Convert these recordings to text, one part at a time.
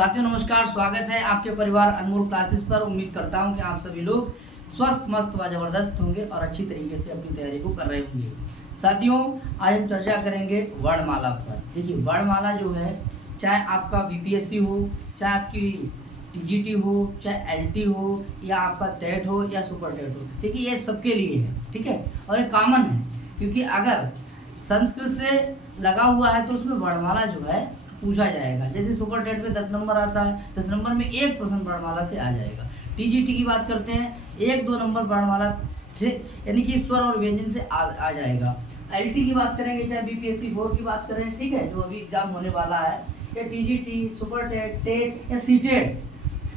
साथियों नमस्कार, स्वागत है आपके परिवार अनमोल क्लासेस पर। उम्मीद करता हूं कि आप सभी लोग स्वस्थ मस्त व जबरदस्त होंगे और अच्छी तरीके से अपनी तैयारी को कर रहे होंगे। साथियों आज हम चर्चा करेंगे वर्णमाला पर। देखिए वर्णमाला जो है, चाहे आपका बीपीएससी हो, चाहे आपकी टीजीटी हो, चाहे एलटी हो, या आपका टेट हो या सुपर टेट हो, देखिए ये सबके लिए है, ठीक है। और ये कॉमन है, क्योंकि अगर संस्कृत से लगा हुआ है तो उसमें वर्णमाला जो है पूछा जाएगा। जैसे सुपर टेट में 10 नंबर आता है, 10 नंबर में एक प्रश्न वर्णमाला से आ जाएगा। टीजीटी की बात करते हैं, 1-2 नंबर वर्णमाला से यानी कि स्वर और व्यंजन से आ जाएगा। एलटी की बात करेंगे, चाहे बीपीएससी 4 की बात करें, ठीक है, जो अभी एग्जाम होने वाला है, या टीजीटी, सुपर टेट, टेट या सीटेट,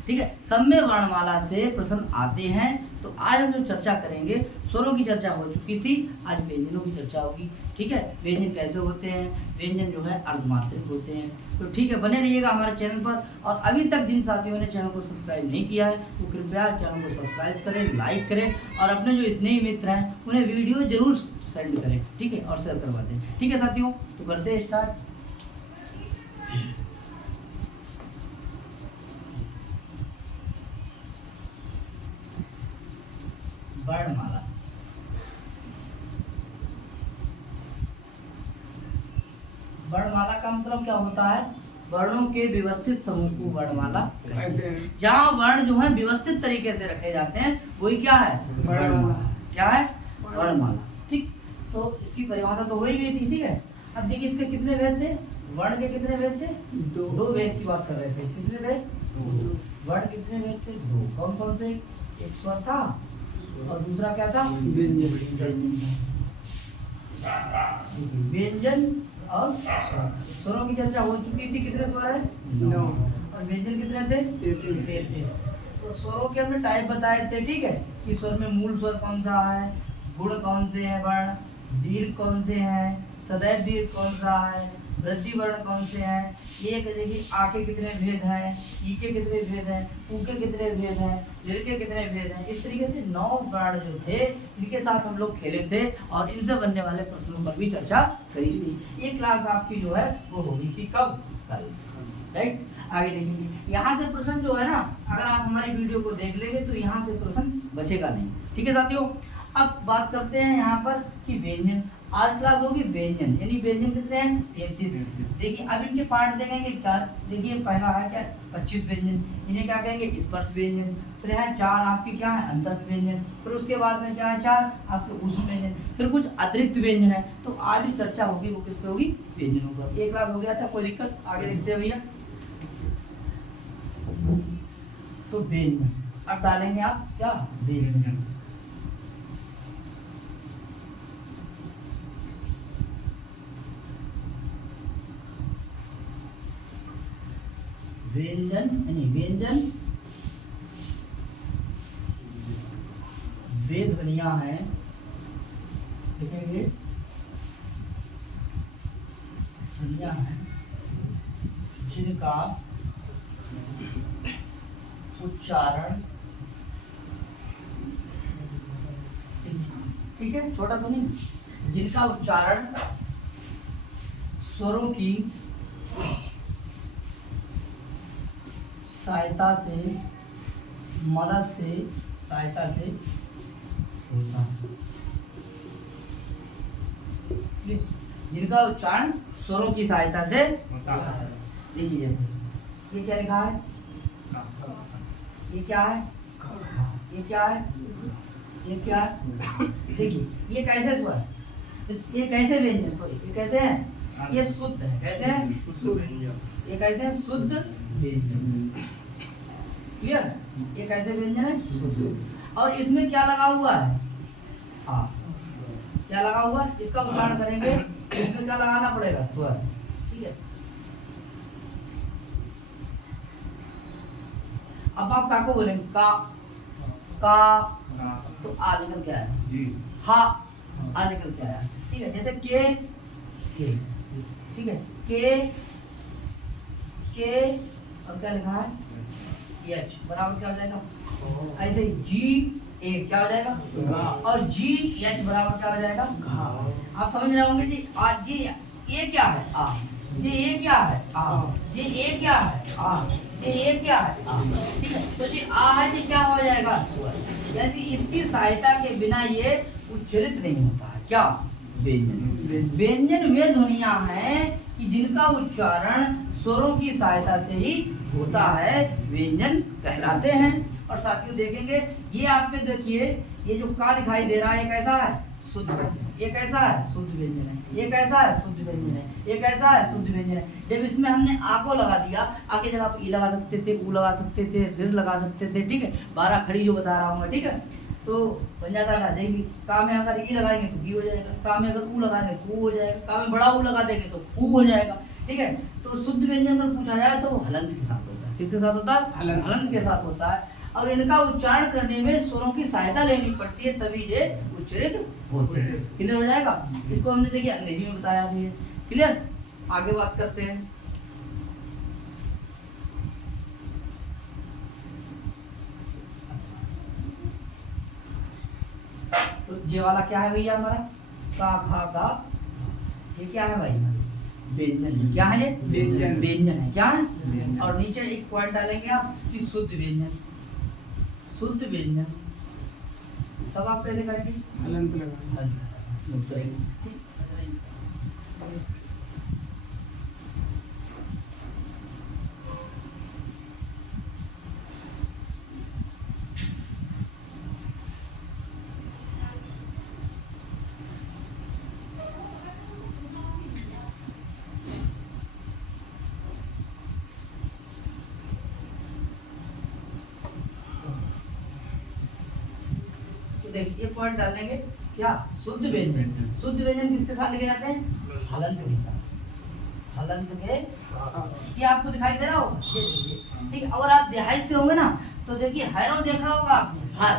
ठीक है, सब में वर्णमाला से प्रश्न आते हैं। तो आज हम जो चर्चा करेंगे, स्वरों की चर्चा हो चुकी थी, आज व्यंजनों की चर्चा होगी, ठीक है। व्यंजन कैसे होते हैं, व्यंजन जो है अर्धमात्रिक होते हैं। तो ठीक है, बने रहिएगा हमारे चैनल पर। और अभी तक जिन साथियों ने चैनल को सब्सक्राइब नहीं किया है वो कृपया चैनल को सब्सक्राइब करें, लाइक करें और अपने जो स्नेही मित्र हैं उन्हें वीडियो जरूर सेंड करें, ठीक है, और शेयर करवा दें। ठीक है साथियों, तो करते हैं स्टार्ट। वर्णमाला, वर्णमाला का मतलब क्या होता है? वर्णों के व्यवस्थित समूह को वर्णमाला कहते हैं। जहाँ वर्ण जो है व्यवस्थित तरीके से रखे जाते हैं वही क्या है? वर्णमाला। क्या है? वर्णमाला। ठीक, तो इसकी परिभाषा तो हो ही गई थी, ठीक है। अब देखिए इसके कितने भेद थे? वर्ण के कितने भेद थे? दो भेद की बात कर रहे थे। कितने थे? वर्ण कितने भेद थे? 2। कौन कौन से? एक स्वर था और दूसरा क्या था? व्यंजन और स्वरों की चर्चा हो चुकी थी। कितने स्वर है? 9। और व्यंजन कितने थे? 33। तो स्वरों के हमने टाइप बताए थे, ठीक है, कि स्वर में मूल स्वर कौन सा है, गुण कौन से हैं, वर्ण दीर्घ कौन से हैं, सदैव दीर्घ कौन सा है, वृद्धि वर्ण कौन से हैं। एक देखिए आ के कितने भेद हैं, ई के कितने भेद हैं, ऊ के कितने भेद हैं, ऋ के कितने भेद हैं। इस तरीके से 9 वर्ण जो थे इनके साथ हम लोग खेले थे और इनसे बनने वाले प्रश्नों पर भी चर्चा करी थी। ये क्लास आपकी जो है वो होगी थी कब? कल, राइट। आगे देखेंगे, यहाँ से प्रश्न जो है ना, अगर आप हमारी वीडियो को देख लेंगे तो यहाँ से प्रश्न बचेगा नहीं, ठीक है साथियों। अब बात करते हैं यहाँ पर कि व्यंजन। आज क्लास होगी व्यंजन, यानी व्यंजन कितने हैं? 33। देखिए अब इनके पार्ट देखेंगे क्या। देखिए पहला है क्या? 25 व्यंजन, इन्हें क्या कहेंगे? स्पर्श व्यंजन। फिर है 4 आपके क्या है? अंतस्थ व्यंजन। फिर उसके बाद में क्या है? 4 आपके ऊष्म व्यंजन। फिर कुछ अतिरिक्त व्यंजन है। तो आज जो चर्चा होगी वो किस पे होगी? व्यंजनों पर। एक क्लास हो गया था, कोई दिक्कत? आगे देखते हैं भैया। तो व्यंजन अब डालेंगे आप क्या? व्यंजन। व्यंजन यानी व्यंजन वे ध्वनियां हैं, लिखेंगे ध्वनियां हैं जिनका उच्चारण, ठीक है, छोटा तो नहीं, जिनका उच्चारण स्वरों की सहायता से, मदद से, सहायता से होता है। जिनका उच्चारण स्वरों की सहायता से होता है। देखिए जैसे ये क्या लिखा है? ये क्या है? ये क्या है? ये क्या है? देखिए ये कैसे स्वर है, ये कैसे व्यंजन, सॉरी ये कैसे है? ये शुद्ध है। कैसे है? ये कैसे है? शुद्ध व्यंजन। क्लियर? ये कैसे व्यंजन है? और इसमें क्या लगा हुआ है? हाँ, क्या लगा हुआ है? इसका उच्चारण करेंगे, इसमें क्या लगाना पड़ेगा? स्वर, ठीक है। अब आप का को बोलेंगे का, तो आ निकल के आया जी, हा आ निकल के आया, ठीक है। जैसे के, ठीक है, के और क्या लिखा है? एच बराबर क्या हो जाएगा? ऐसे ही जी ए क्या हो जाएगा? गा। और जी एच बराबर क्या हो जाएगा? घा। आप समझ रहे होंगे जी। आज जी ये क्या है? आ। ये क्या है? ये क्या है? ये क्या है? ठीक है, तो ये आ है, ये क्या हो जाएगा? स्वर। यदि इसकी सहायता के बिना ये उच्चरित नहीं होता है। क्या? व्यंजन। व्यंजन वे ध्वनियां हैं कि जिनका उच्चारण स्वरों की सहायता से ही होता है, व्यंजन कहलाते हैं। और साथियों देखेंगे, ये आपके देखिए, ये जो का दिखाई दे रहा है, ये कैसा है? शुद्ध व्यंजन। ये कैसा है? शुद्ध व्यंजन है। ये कैसा है? शुद्ध व्यंजन है। ये कैसा है? शुद्ध व्यंजन है। जब इसमें हमने आ को लगा दिया, आगे जगह आप ई लगा सकते थे, ऊ लगा सकते थे, ऋण लगा सकते थे, ठीक है, 12 खड़ी जो बता रहा हूँ मैं, ठीक है, तो बन जाता था। देखिए, का में अगर ई लगाएंगे तो ई हो जाएगा, का में अगर ऊ लगाएंगे तो ऊ हो जाएगा, का में बड़ा ऊ लगा देंगे तो ऊ हो जाएगा, ठीक है। तो शुद्ध व्यंजन अगर पूछा जाए तो हलंत के साथ होता है। किसके साथ होता है? हलंत के साथ होता है। और इनका उच्चारण करने में स्वरों की सहायता लेनी पड़ती है, तभी ये उच्चरित होते हैं। क्लियर हो जाएगा? इसको हमने देखिए अंग्रेजी में बताया भी है। क्लियर? आगे बात करते हैं। तो ये वाला क्या है भैया हमारा? का, खा, का, ये क्या है भाई? व्यंजन। क्या है ये? व्यंजन। व्यंजन है। क्या है? और नीचे एक पॉइंट डालेंगे आप कि शुद्ध व्यंजन। शुद्ध व्यंजन तब आप कैसे करेंगे? हलंत लगाएंगे। देखिए, ये पॉइंट डालेंगे क्या? शुद्ध व्यंजन। शुद्ध व्यंजन किसके साथ लिखे जाते हैं? हलंत के साथ। हलंत के, ये आपको दिखाई दे रहा होगा, ये देखिए, ठीक है। अगर आप देहाई से होंगे ना, तो देखिए हैरों देखा होगा आपने, हर,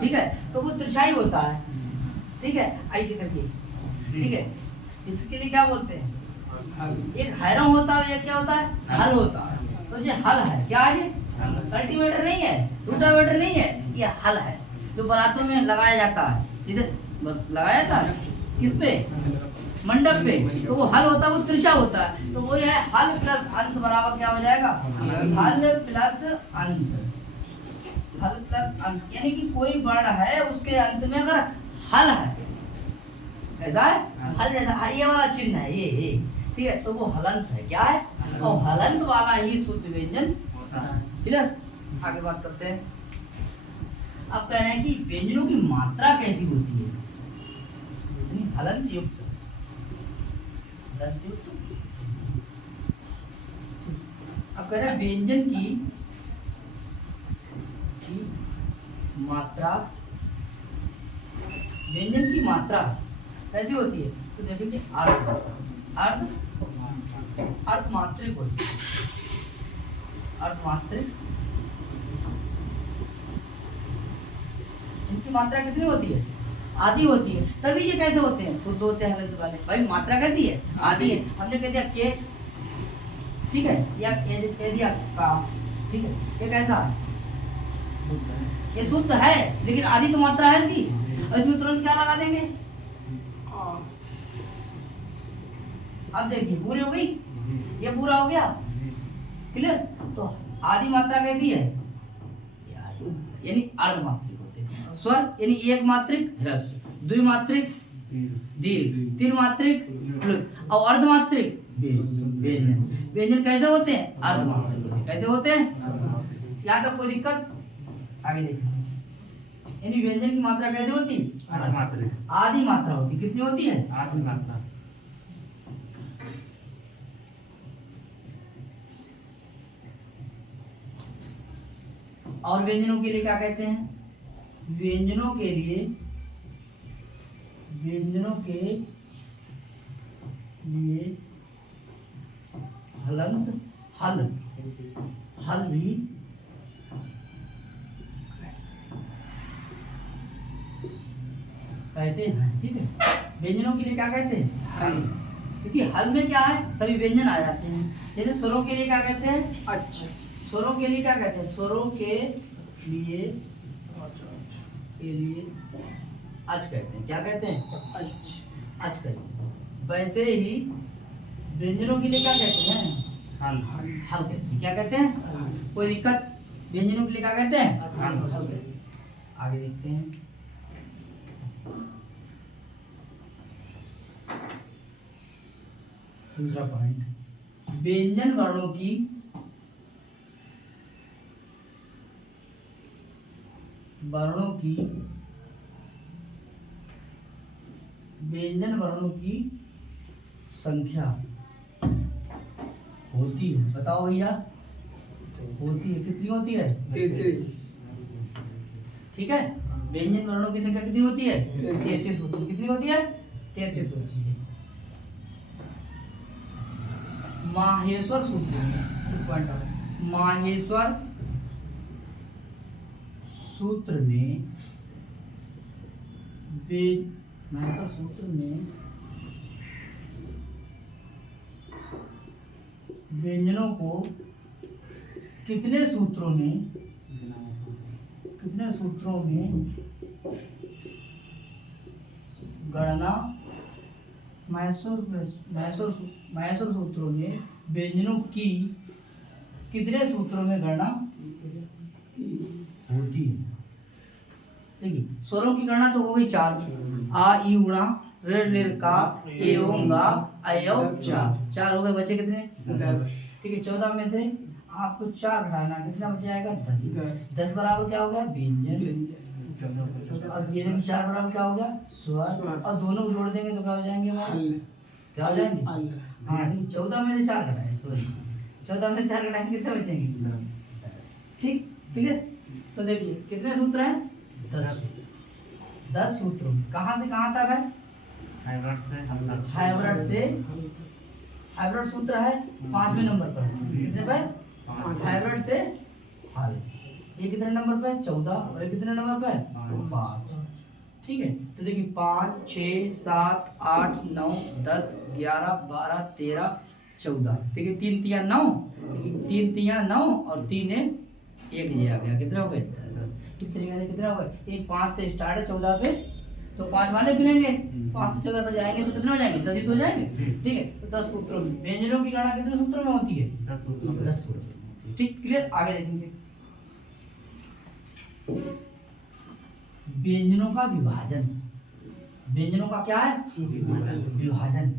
ठीक है, तो वो त्रिशाई होता है, ठीक है, ऐसे करके, ठीक है। इसके लिए क्या बोलते हैं? एक हैरों होता है, एक क्या होता है? हल होता है। तो ये हल है। क्या है ये? कल्टीवेटर नहीं है, रूटावेटर नहीं है, ये हल है, जो बारातों में लगाया जाता है। जिसे लगाया जाता है किस पे? मंडप पे। तो वो हल होता है, वो त्रिशा होता है। तो वो है हल प्लस अंत बराबर क्या हो जाएगा? हल प्लस अंत। हल प्लस अंत, यानी कि कोई वर्ण है, उसके अंत में अगर हल है, कैसा है? हल जैसा, ये वाला चिन्ह है, ये, ठीक है, तो वो हलंत है। क्या है? और हलंत वाला ही शुद्ध व्यंजन। क्लियर? आगे बात करते हैं। अब कह रहे हैं कि व्यंजनों की मात्रा कैसी होती है? हलंत युक्त। अब कह रहे हैं व्यंजन की मात्रा, व्यंजन की मात्रा कैसी होती है? तो देखेंगे अर्थमात्रिक होती है। अर्थमात्रिक, इनकी मात्रा कितनी होती है? आधी होती है। तभी ये कैसे होते हैं? शुद्ध होते हैं हलंत वाले। भाई मात्रा कैसी है? आधी है। हमने कह दिया के, ठीक है, या कह दिया का, ठीक है, ये कैसा है? ये शुद्ध है, लेकिन आधी तो मात्रा है इसकी, और इसमें तुरंत क्या लगा देंगे? अब देखिए, पूरी हो गई, ये पूरा हो गया। क्लियर? तो आधी मात्रा कैसी है? यानी अर्धमात्रिक होते हैं। स्वर यानी एक मात्रिक ह्रस्व, द्विमात्रिक दीर्घ, त्रिमात्रिक प्लुत, और अर्धमात्रिक व्यंजन। व्यंजन कैसे होते हैं? अर्धमात्रिक होते हैं। कैसे होते हैं? यहाँ तक कोई दिक्कत? आगे देखिए, यानी व्यंजन की मात्रा कैसे होती है? आधी मात्रा होती है। कितनी होती है? आधी मात्रा। और व्यंजनों के लिए क्या कहते हैं? व्यंजनों के लिए हलंत, हल भी कहते हैं। ठीक है, व्यंजनों के लिए क्या कहते हैं? हल। क्योंकि हल में क्या है? सभी व्यंजन आ जाते हैं। जैसे स्वरों के लिए क्या कहते हैं? अच्छा। स्वरों के लिए क्या कहते हैं? स्वरों के लिए अच कहते हैं। क्या कहते हैं? अच। अच कहते हैं। वैसे ही व्यंजनों के लिए क्या कहते हैं? हल। हल कहते हैं। क्या कहते हैं? कोई दिक्कत? व्यंजनों के लिए क्या कहते हैं? हल कहते हैं। आगे देखते हैं। दूसरा पॉइंट, व्यंजन वर्णों की व्यंजन वर्णों की संख्या होती है। बताओ भैया, होती है। कितनी होती है? 33। ठीक है, व्यंजन वर्णों की संख्या कितनी होती है? 33 होती है। कितनी होती है? 33 होती है। माहेश्वर सूत्र में, माहेश्वर सूत्र में माहेश्वर सूत्र में व्यंजनों को कितने सूत्रों में गणना, माहेश्वर सूत्रों में व्यंजनों की कितने सूत्रों में गणना होती है? देखिए, स्वरों की गणना तो हो गई 4, आ ई उणा ऋ निर का ए ओं गा अयौ 4 हो गए। बचे कितने? 10। ठीक है, 14 में से आपको 4 घटाना, कितना बच जाएगा? 10। 10 बराबर क्या हो गया? व्यंजन। और ये देखिए 4 बराबर क्या हो गया? स्वर। और दोनों को जोड़ देंगे तो क्या हो जाएंगे हमारे? क्या हो जाएंगे? हाँ, 14 में से 4 घटाए, सॉरी 14 में से 4 घटाएंगे कितने बचेंगे? ठीक, क्लियर? तो देखिए कितने सूत्र हैं? 10 सूत्रों। कहाँ से कहाँ तक है? हाइब्रिड सूत्र है 5वें नंबर पर। कितने पे? हाइब्रिड से हल। ये कितने नंबर पे? 14। और ये कितने नंबर पे? 5। ठीक है, तो देखिए 5 6 7 8 9 10 11 12 13 14। देखिए 3 तिया 9, 3 तिया 9 और 3 1 ये आ गया। कितने हो गए? 10। इस तरीके से कितने हो गए? ये 5 से स्टार्ट है 14 पे, तो 5 वाले गिनेंगे, 5 से 14 तक जाएंगे तो कितने हो जाएंगे? 10 ही तो हो जाएंगे। ठीक है, तो 10 सूत्रों में व्यंजनों की गणना कितने सूत्रों में होती है? 10 सूत्रों। ठीक, क्लियर? आगे देखेंगे व्यंजनों का विभाजन। व्यंजनों का क्या है? विभाजन।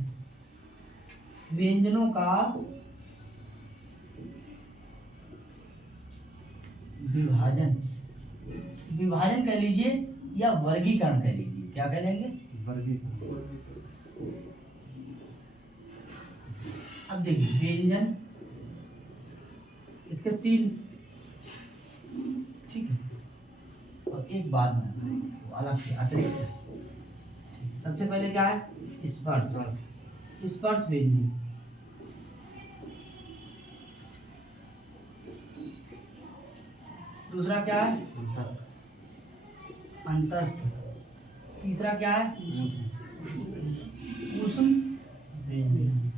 व्यंजनों का विभाजन, विभाजन कह लीजिए या वर्गीकरण कह लीजिए। क्या कह लेंगे? वर्गीकरण। अब देखिए व्यंजन, इसके 3, ठीक है, और एक बात में अलग से अतिरिक्त है। सबसे पहले क्या है? स्पर्श। स्पर्श व्यंजन। दूसरा क्या है? अंतस्थ। तीसरा क्या है? उष्ण व्यंजन।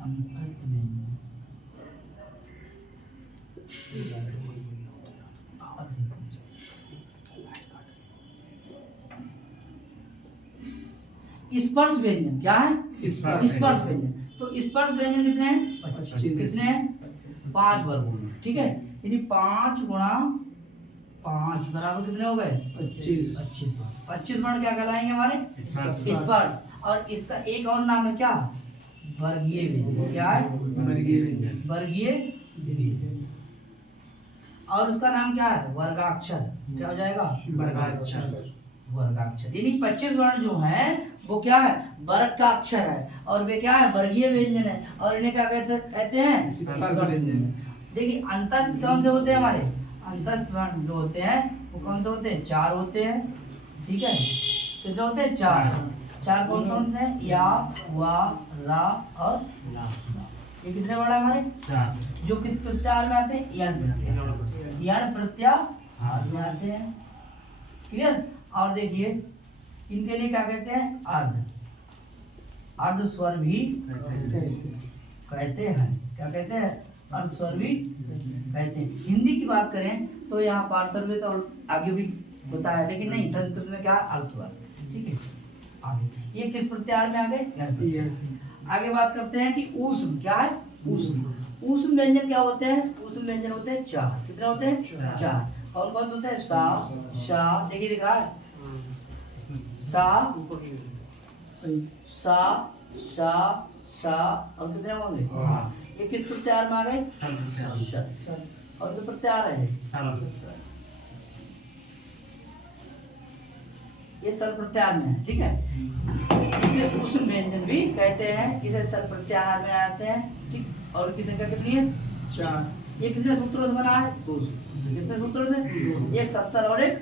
अंतस्थ व्यंजन। स्पर्श व्यंजन क्या है? स्पर्श व्यंजन। तो स्पर्श व्यंजन कितने हैं? 25। कितने हैं? 5 वर्गों में। ठीक है, यानी 5 गुणा 5 बराबर कितने हो गए? 25। 25 वर्ण क्या कहलाएंगे हमारे? स्पर्श। और इसका एक और नाम है क्या? वर्गीय व्यंजन। क्या है? वर्गीय व्यंजन। और उसका नाम क्या है? वर्गाक्षर। क्या हो जाएगा? वर्गाक्षर। यानी 25 वर्ण जो है वो क्या है? वर्ग का अक्षर है, और वे क्या है? वर्गीय व्यंजन है, और इन्हें क्या कहते हैं? स्पर्श व्यंजन। देखिए अंतस्थ कौन से होते हैं हमारे? अंतस्थ वर्ण जो होते हैं वो कौन से होते हैं? 4 होते हैं। ठीक है, कितने होते हैं? 4 कौन कौन से हैं? या, वा, रा और ला। ये कितने वर्ण है हमारे? 4। जो किस प्रत्याहार में आते हैं? यण प्रत्याहार में आते हैं। क्लियर? और देखिए इनके लिए क्या कहते हैं? अर्ध स्वर भी कहते हैं। क्या कहते हैं? अर्ध स्वर भी कहते हैं। हिंदी की बात करें तो यहाँ पार्श्व में तो आगे भी होता है, लेकिन नहीं, संस्कृत में क्या है? अर्ध स्वर। ठीक है, आगे ये किस प्रत्याहार में आ गए? आगे बात करते हैं कि ऊष्म क्या है, ऊष्म। ऊष्म व्यंजन क्या होते हैं, ऊष्म व्यंजन होते हैं 4। कितने होते हैं, 4। कौन कौन से होते हैं, सा, शा, देखिए दिख रहा है, सा, सा, शा, शा, और कितने होंगे, ये किस प्रत्याहार में आ गए, और जो प्रत्याहार है ये सर प्रत्याहार में है, ठीक है। इसे ऊष्म व्यंजन भी कहते हैं, इसे सर प्रत्याहार में आते हैं, ठीक। और की संख्या कितनी है, 4। ये कितने सूत्रों से बना है, 2 कितने सूत्रों से, एक सत्सर और एक,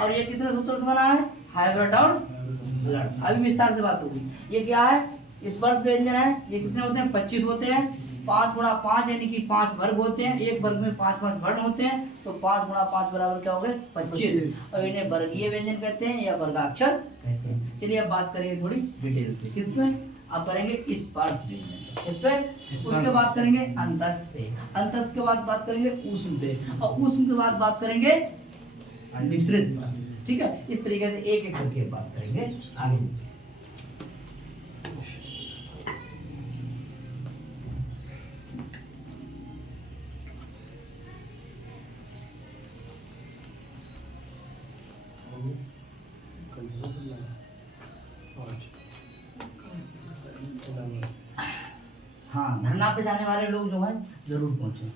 और ये कितने सूत्रों से बना है, हाइब्रिड और ब्लड। अभी विस्तार से बात होगी। ये क्या है, स्पर्श व्यंजन है। ये कितने होते हैं, 25 होते हैं। 5 गुणा 5 यानी कि 5 वर्ग होते हैं, एक वर्ग में 5 वर्ण होते हैं, तो 5 गुणा 5 बराबर क्या हो गए, 25। और इन्हें वर्गीय व्यंजन कहते हैं या वर्गाक्षर कहते हैं। चलिए अब बात करेंगे थोड़ी डिटेल से, किसमें, अब करेंगे स्पर्श व्यंजन, किस पे, उसके बाद करेंगे अंतस्थ पे, अंतस्थ के बाद बात करेंगे ऊष्म पे, और ऊष्म के बाद बात करेंगे मिश्रित पे, ठीक है। इस तरीके से एक एक करके बात करेंगे आगे। हाँ, धरना पे जाने वाले लोग जो है जरूर पहुंचे,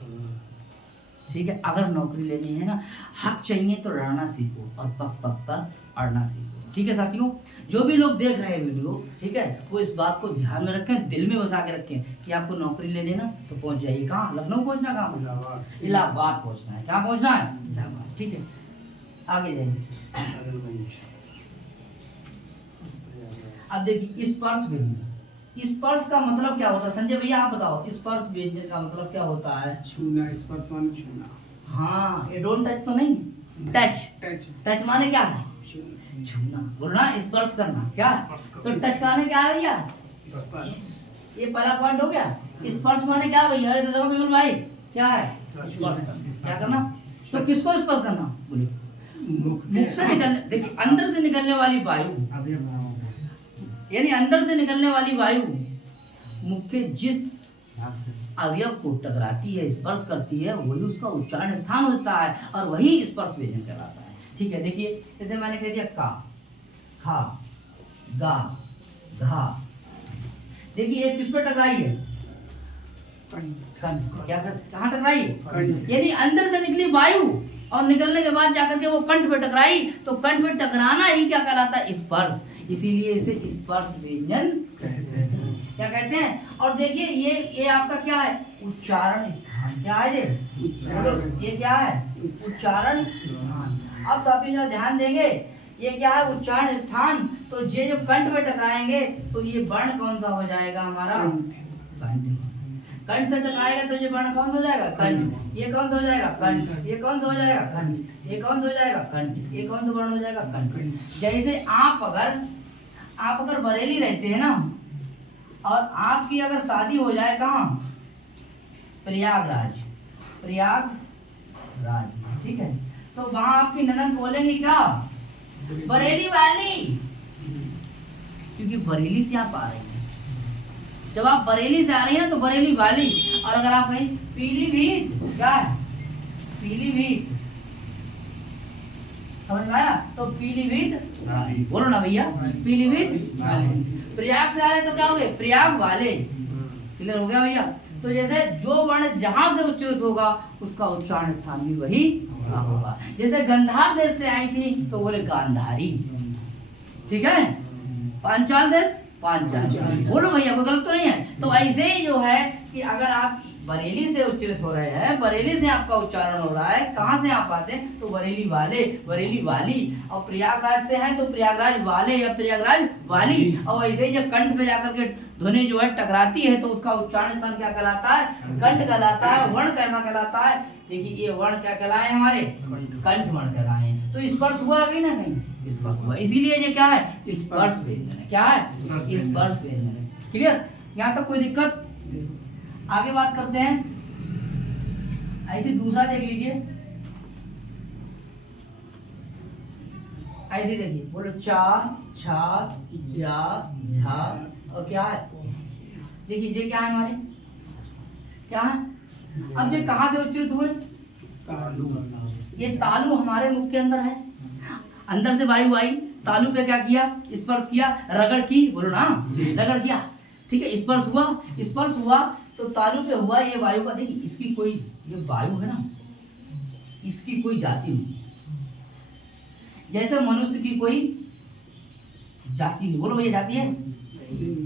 ठीक है। अगर नौकरी लेनी है ना, हक चाहिए तो लड़ना सीखो और पक पक पर अड़ना सीखो, ठीक है साथियों। जो भी लोग देख रहे हैं वीडियो, ठीक है, वो इस बात को ध्यान में रखें, दिल में बसा के रखें कि आपको नौकरी लेनी ना तो पहुंच जाइए कहाँ, लखनऊ पहुंचना, कहाँ, इलाहाबाद पहुंचना है, कहाँ पहुंचना है, इलाहाबाद, ठीक है। आगे जाइए। अब देखिए स्पर्श व्यंजन, स्पर्श का मतलब क्या होता है, संजय भैया आप बताओ, स्पर्श व्यंजन का मतलब क्या होता है, छूना, स्पर्श माने छूना। हाँ, ये डोंट टच तो नहीं, टच, टच, टच माने क्या है, छूना, बोलना, स्पर्श करना, क्या, तो टच माने क्या है भैया, ये पहला पॉइंट हो गया। स्पर्श माने क्या भैया, ये देखो बिल्कुल भाई, क्या है, स्पर्श करना, क्या करना, तो किसको स्पर्श करना, बोलिए, मुख से निकलने, देखिए अंदर से निकलने वाली वायु, यानी अंदर से निकलने वाली वायु मुख के जिस अवयव को टकराती है, स्पर्श करती है, वही उसका उच्चारण स्थान होता है और वही स्पर्श व्यंजन कहलाता है, ठीक है। देखिए जैसे मैंने कह दिया का, खा, गा, घा, देखिए ये किस पे टकराई है, कंठ, क्या कहाँ टकराई है, यानी अंदर से निकली वायु और निकलने के बाद जाकर के वो कंठ पे टकराई, तो कंठ पे टकराना ही क्या कहलाता है, स्पर्श, इसीलिए इसे स्पर्श व्यंजन कहते हैं, क्या कहते हैं। और देखिए ये आपका क्या है, उच्चारण स्थान, क्या है ये क्या है, उच्चारण स्थान। अब साथियों जरा ध्यान देंगे, ये क्या है, उच्चारण स्थान, तो ये जब कंठ पे टकराएंगे तो ये वर्ण कौन सा हो जाएगा हमारा, कंठ, कंठ से टकराएगा तो ये वर्ण कौन सा हो जाएगा, कंठ, ये कौन सा हो जाएगा, कंठ, ये कौन सा हो जाएगा, कंठ, ये कौन सा हो जाएगा, कंठ, ये कौन सा वर्ण हो जाएगा, कंठ। जैसे आप अगर बरेली रहते हैं ना, और आपकी अगर शादी हो जाए कहाँ, प्रयागराज, प्रयागराज, ठीक है, तो वहां आपकी ननद बोलेंगी क्या, बरेली वाली, क्योंकि बरेली से आप आ रही हैं। जब आप बरेली से आ रही हैं तो बरेली वाली, और अगर आप कहीं पीलीभीत, क्या है, पीलीभीत, समझ में आया, तो पीलीभीत, बोलो ना भैया, पीलीभीत, प्रयाग से आ रहे तो क्या हो गए, प्रयाग वाले, क्लियर हो गया भैया। तो जैसे जो वर्ण जहां से उच्चारित होगा उसका उच्चारण स्थान भी वही होगा। जैसे गंधार देश से आई थी तो बोले गांधारी, ठीक है, पांचाल देश, पांचाल, बोलो भैया, कोई गलत तो नहीं है। तो ऐसे ही जो है कि अगर आप बरेली से उच्चारित हो रहे हैं, बरेली से आपका उच्चारण हो रहा है, कहाँ से आप आते हैं, तो बरेली वाले, बरेली वाली, और प्रयागराज से हैं तो प्रयागराज वाले या प्रयागराज वाली। और ऐसे ही जब कंठ पे जाकर के ध्वनि जो है टकराती है तो उसका उच्चारण स्थान क्या कहलाता है, कंठ कहलाता है। वर्ण कैसा कहलाता है, देखिए ये वर्ण क्या कहलाए हमारे, कंठ वर्ण कहलाए। तो स्पर्श हुआ कहीं ना कहीं, स्पर्श हुआ, इसीलिए ये क्या है, स्पर्श व्यंजन है, क्या है, स्पर्श व्यंजन है। क्लियर, यहाँ तक कोई दिक्कत। आगे बात करते हैं, ऐसे दूसरा देख लीजिए, ऐसे देखिए, बोलो चा, छा, जा, झा, और क्या है, देखिए ये क्या है हमारे, क्या है? अब ये कहाँ से उच्चरित हुए? तालु ये तालु हमारे मुख के अंदर है, अंदर से वायु आई, तालु पे क्या किया? स्पर्श किया, रगड़ की, बोलो ना, रगड़ किया, ठीक है, स्पर्श हुआ तो तालु पे हुआ, ये वायु का, देखिए इसकी कोई, ये वायु है ना, इसकी कोई जाति नहीं, जैसे मनुष्य की कोई जाति नहीं। बोलो भैया जाति है?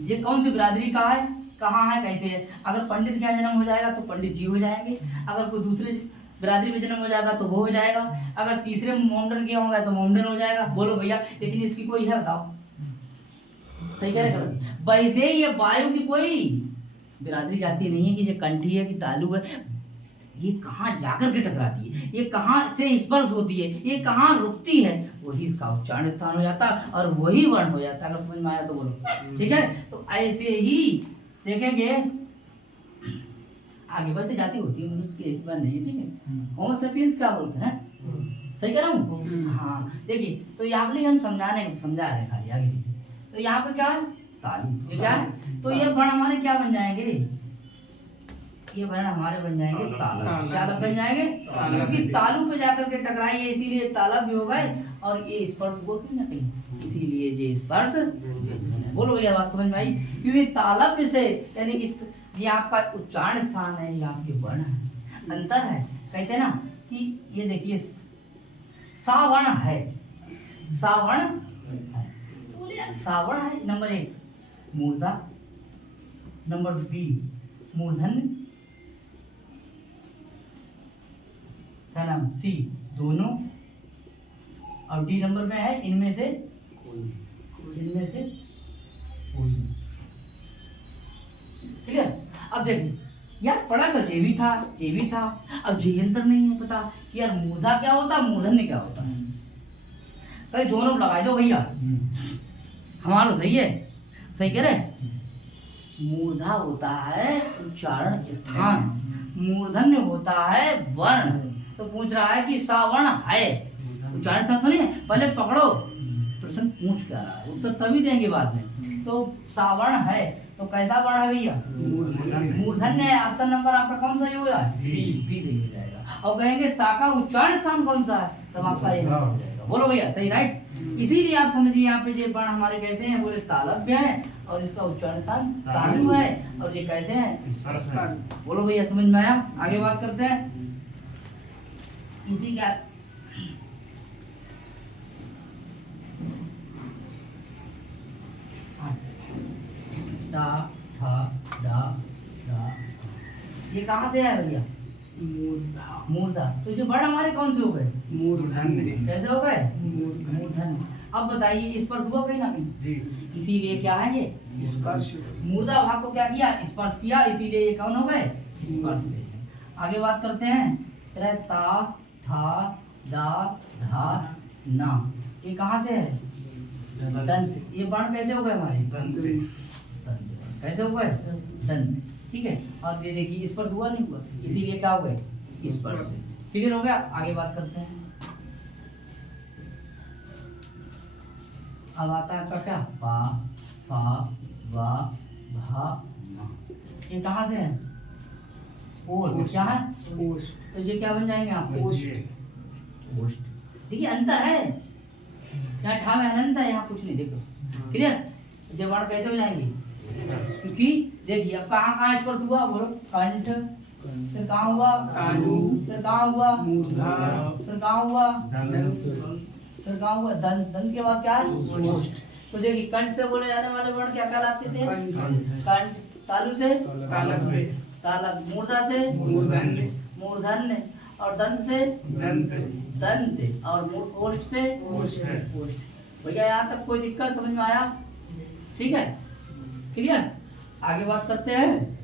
ये कौन सी बिरादरी का है, कहाँ है, कैसे है? अगर पंडित का जन्म हो जाएगा तो पंडित जी हो जाएंगे, अगर कोई दूसरे बिरादरी में जन्म हो जाएगा तो वो हो जाएगा, अगर तीसरे मोमडन के होगा तो मोमडन हो जाएगा। बोलो भैया, लेकिन इसकी कोई है, बताओ सही कह रहे हैं? वैसे ये वायु की कोई बिरादरी जाती नहीं है कि ये कंठी है कि तालु है, ये कहाँ जाकर के टकराती है, ये कहाँ से स्पर्श होती है, ये कहाँ रुकती है, वही इसका उच्चारण स्थान हो जाता है और वही वर्ण हो जाता है। अगर समझ में आया तो बोलो, ठीक है? तो ऐसे ही देखेंगे आगे बढ़ से जाती होती है, मनुष्य की ऐसी बात नहीं है, ठीक है? होमो सेपियंस क्या बोलते हैं, सही कह रहा हूँ? हाँ देखिए, तो यहाँ पे हम समझा रहे हैं खाली, आगे देखिए, तो यहाँ पे क्या है? तालु, ये क्या है? तो ये वर्ण हमारे क्या बन जाएंगे? ये वर्ण हमारे बन जाएंगे तालब। क्या बन जाएंगे? क्योंकि तालु पे जाकर के टकराई है, इसीलिए तालब भी हो गए, और ये स्पर्श हुआ कहीं ना कहीं, इसीलिए ये स्पर्श। बोलो भैया, बात समझ में आई? क्योंकि तालब से, यानी कि ये आपका उच्चारण स्थान है, ये आपके वर्ण है, अंतर है। कहते हैं ना कि ये देखिए सावर्ण है, सावर्ण है, तो बोले यार सावर्ण है, नंबर 1 मूर्धा, नंबर 2 मूर्धन्य, क्या नाम, सी दोनों, और डी नंबर में है इनमें से कोई। क्लियर? अब देखिए यार, पढ़ा तो जे भी था, अब जे अंतर नहीं है पता कि यार मूर्धा क्या होता है, मूर्धन्य क्या होता है। कहीं दोनों लगा दो भैया, हमारा सही है, सही कह रहे? मूर्धा होता है उच्चारण स्थान, मूर्धन्य होता है वर्ण। तो पूछ रहा है कि सावर्ण है, उच्चारण स्थान तो नहीं है, पहले पकड़ो प्रश्न पूछ क्या रहा है, उत्तर तभी देंगे बाद में। तो सावर्ण है, तो कैसा वर्ण है भैया? मूर्धन्य है। ऑप्शन नंबर आपका कौन सा हो जाएगा? बी सही हो जाएगा। और कहेंगे सा का उच्चारण स्थान कौन सा है, तब आपका ये हो जाएगा। बोलो भैया, सही राइट? इसीलिए आप समझिए यहाँ पे ये वर्ण हमारे कैसे हैं, बोले तालव्य है, और इसका उच्चारण स्थान तालु है, और ये कैसे है? बोलो भैया, समझ में आया? आगे बात करते हैं इसी का। टा ठा डा डा, ये कहाँ से है भैया? मूर्धा। तो जो वर्ण हमारे कौन से हो गए? मूर्धन्य। कैसे हो गए? मूर्धन्य। अब बताइए स्पर्श हुआ कहीं ना कहीं, इसीलिए क्या है ये स्पर्श। मूर्धा भाग को क्या किया? स्पर्श किया, इसीलिए ये कौन हो गए? स्पर्श हो गए। आगे बात करते हैं, ता था दा धा ना, ये कहाँ से है? दंत से। ये वर्ण कैसे हो गए हमारे? दंत। कैसे हो गए? दंत। ठीक है, और ये देखिए स्पर्श हुआ नहीं हुआ, इसीलिए क्या हो गए? स्पर्श। क्लियर हो गया? आगे बात करते हैं। अब आता है आपका क्या? पा फा वा भा मा, ये कहाँ से है? ओष्ठ। क्या है? ओष्ठ। तो ये क्या बन जाएंगे आप? ओष्ठ। ओष्ठ। देखिए अंतर है, यहाँ ठा में अनंत है, यहाँ कुछ नहीं। देखो क्लियर? ये वर्ण कैसे हो जाएंगे? क्योंकि देखिए अब कहाँ स्पर्श हुआ, बोलो कंठ, फिर कहाँ हुआ? तालु, फिर कहाँ हुआ? मूर्धा, फिर कहाँ हुआ? दंत, फिर कहाँ हुआ? दंत। दंत के बाद क्या है? ओष्ठ। तो देखिए कंठ से बोले जाने वाले वर्ण क्या कहलाते थे? कंठ। तालु से? तालव्य। तालव्य। मूर्धा से? मूर्धन्य। मूर्धन्य। और दंत से? दंत। दंत। और ओष्ठ से? ओष्ठ। भैया यहाँ तक कोई दिक्कत समझ में आया? ठीक है, क्लियर? आगे बात करते हैं।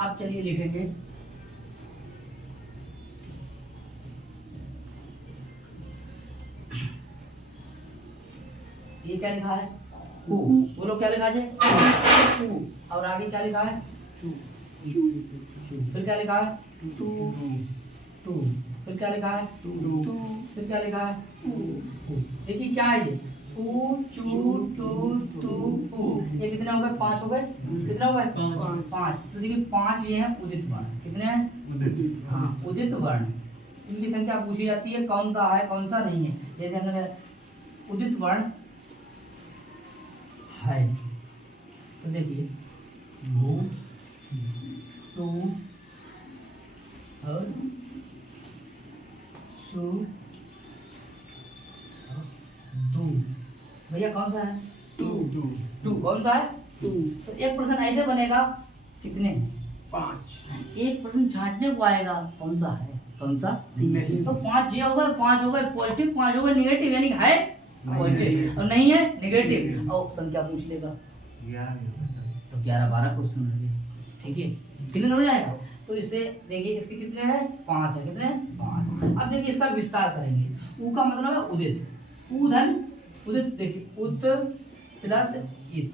आप चलिए लिखेंगे ये क्या लिखा है? कु। बोलो क्या लिखा है? कु। और आगे क्या लिखा है? चू। फिर क्या लिखा है? टू। टू। फिर क्या लिखा है? टू। फिर क्या लिखा है? देखिए क्या है ये? ऊ चू टू तू ऊ। ये कितने हो गए? 5 हो गए। कितने हो गए? 5। तो देखिए 5 ये हैं उदित वर्ण। कितने हैं? हाँ, उदित वर्ण। इनकी संख्या पूछी जाती है, कौन सा है कौन सा नहीं है। जैसे हमने कहा उदित वर्ण है, तो देखिए भू टू और सु टू। भैया कौन सा है? टू कौन सा है? तो एक प्रश्न ऐसे बनेगा, कितने? 5 एक प्रश्न छांटने को आएगा, कौन सा है कौन सा नहीं। तो 5 ये हो गए, 5 हो गए पॉजिटिव, 5 हो गए नेगेटिव, यानी है पॉजिटिव और नहीं है नेगेटिव। और संख्या पूछ लेगा तो 11-12 क्वेश्चन हो गए। ठीक है, क्लियर हो जाएगा। तो इससे देखिए इसके कितने हैं? 5 है। कितने? 5। अब देखिए इसका विस्तार करेंगे। ऊ का मतलब है उदित, ऊ धन उदित। देखिए उत प्लस इत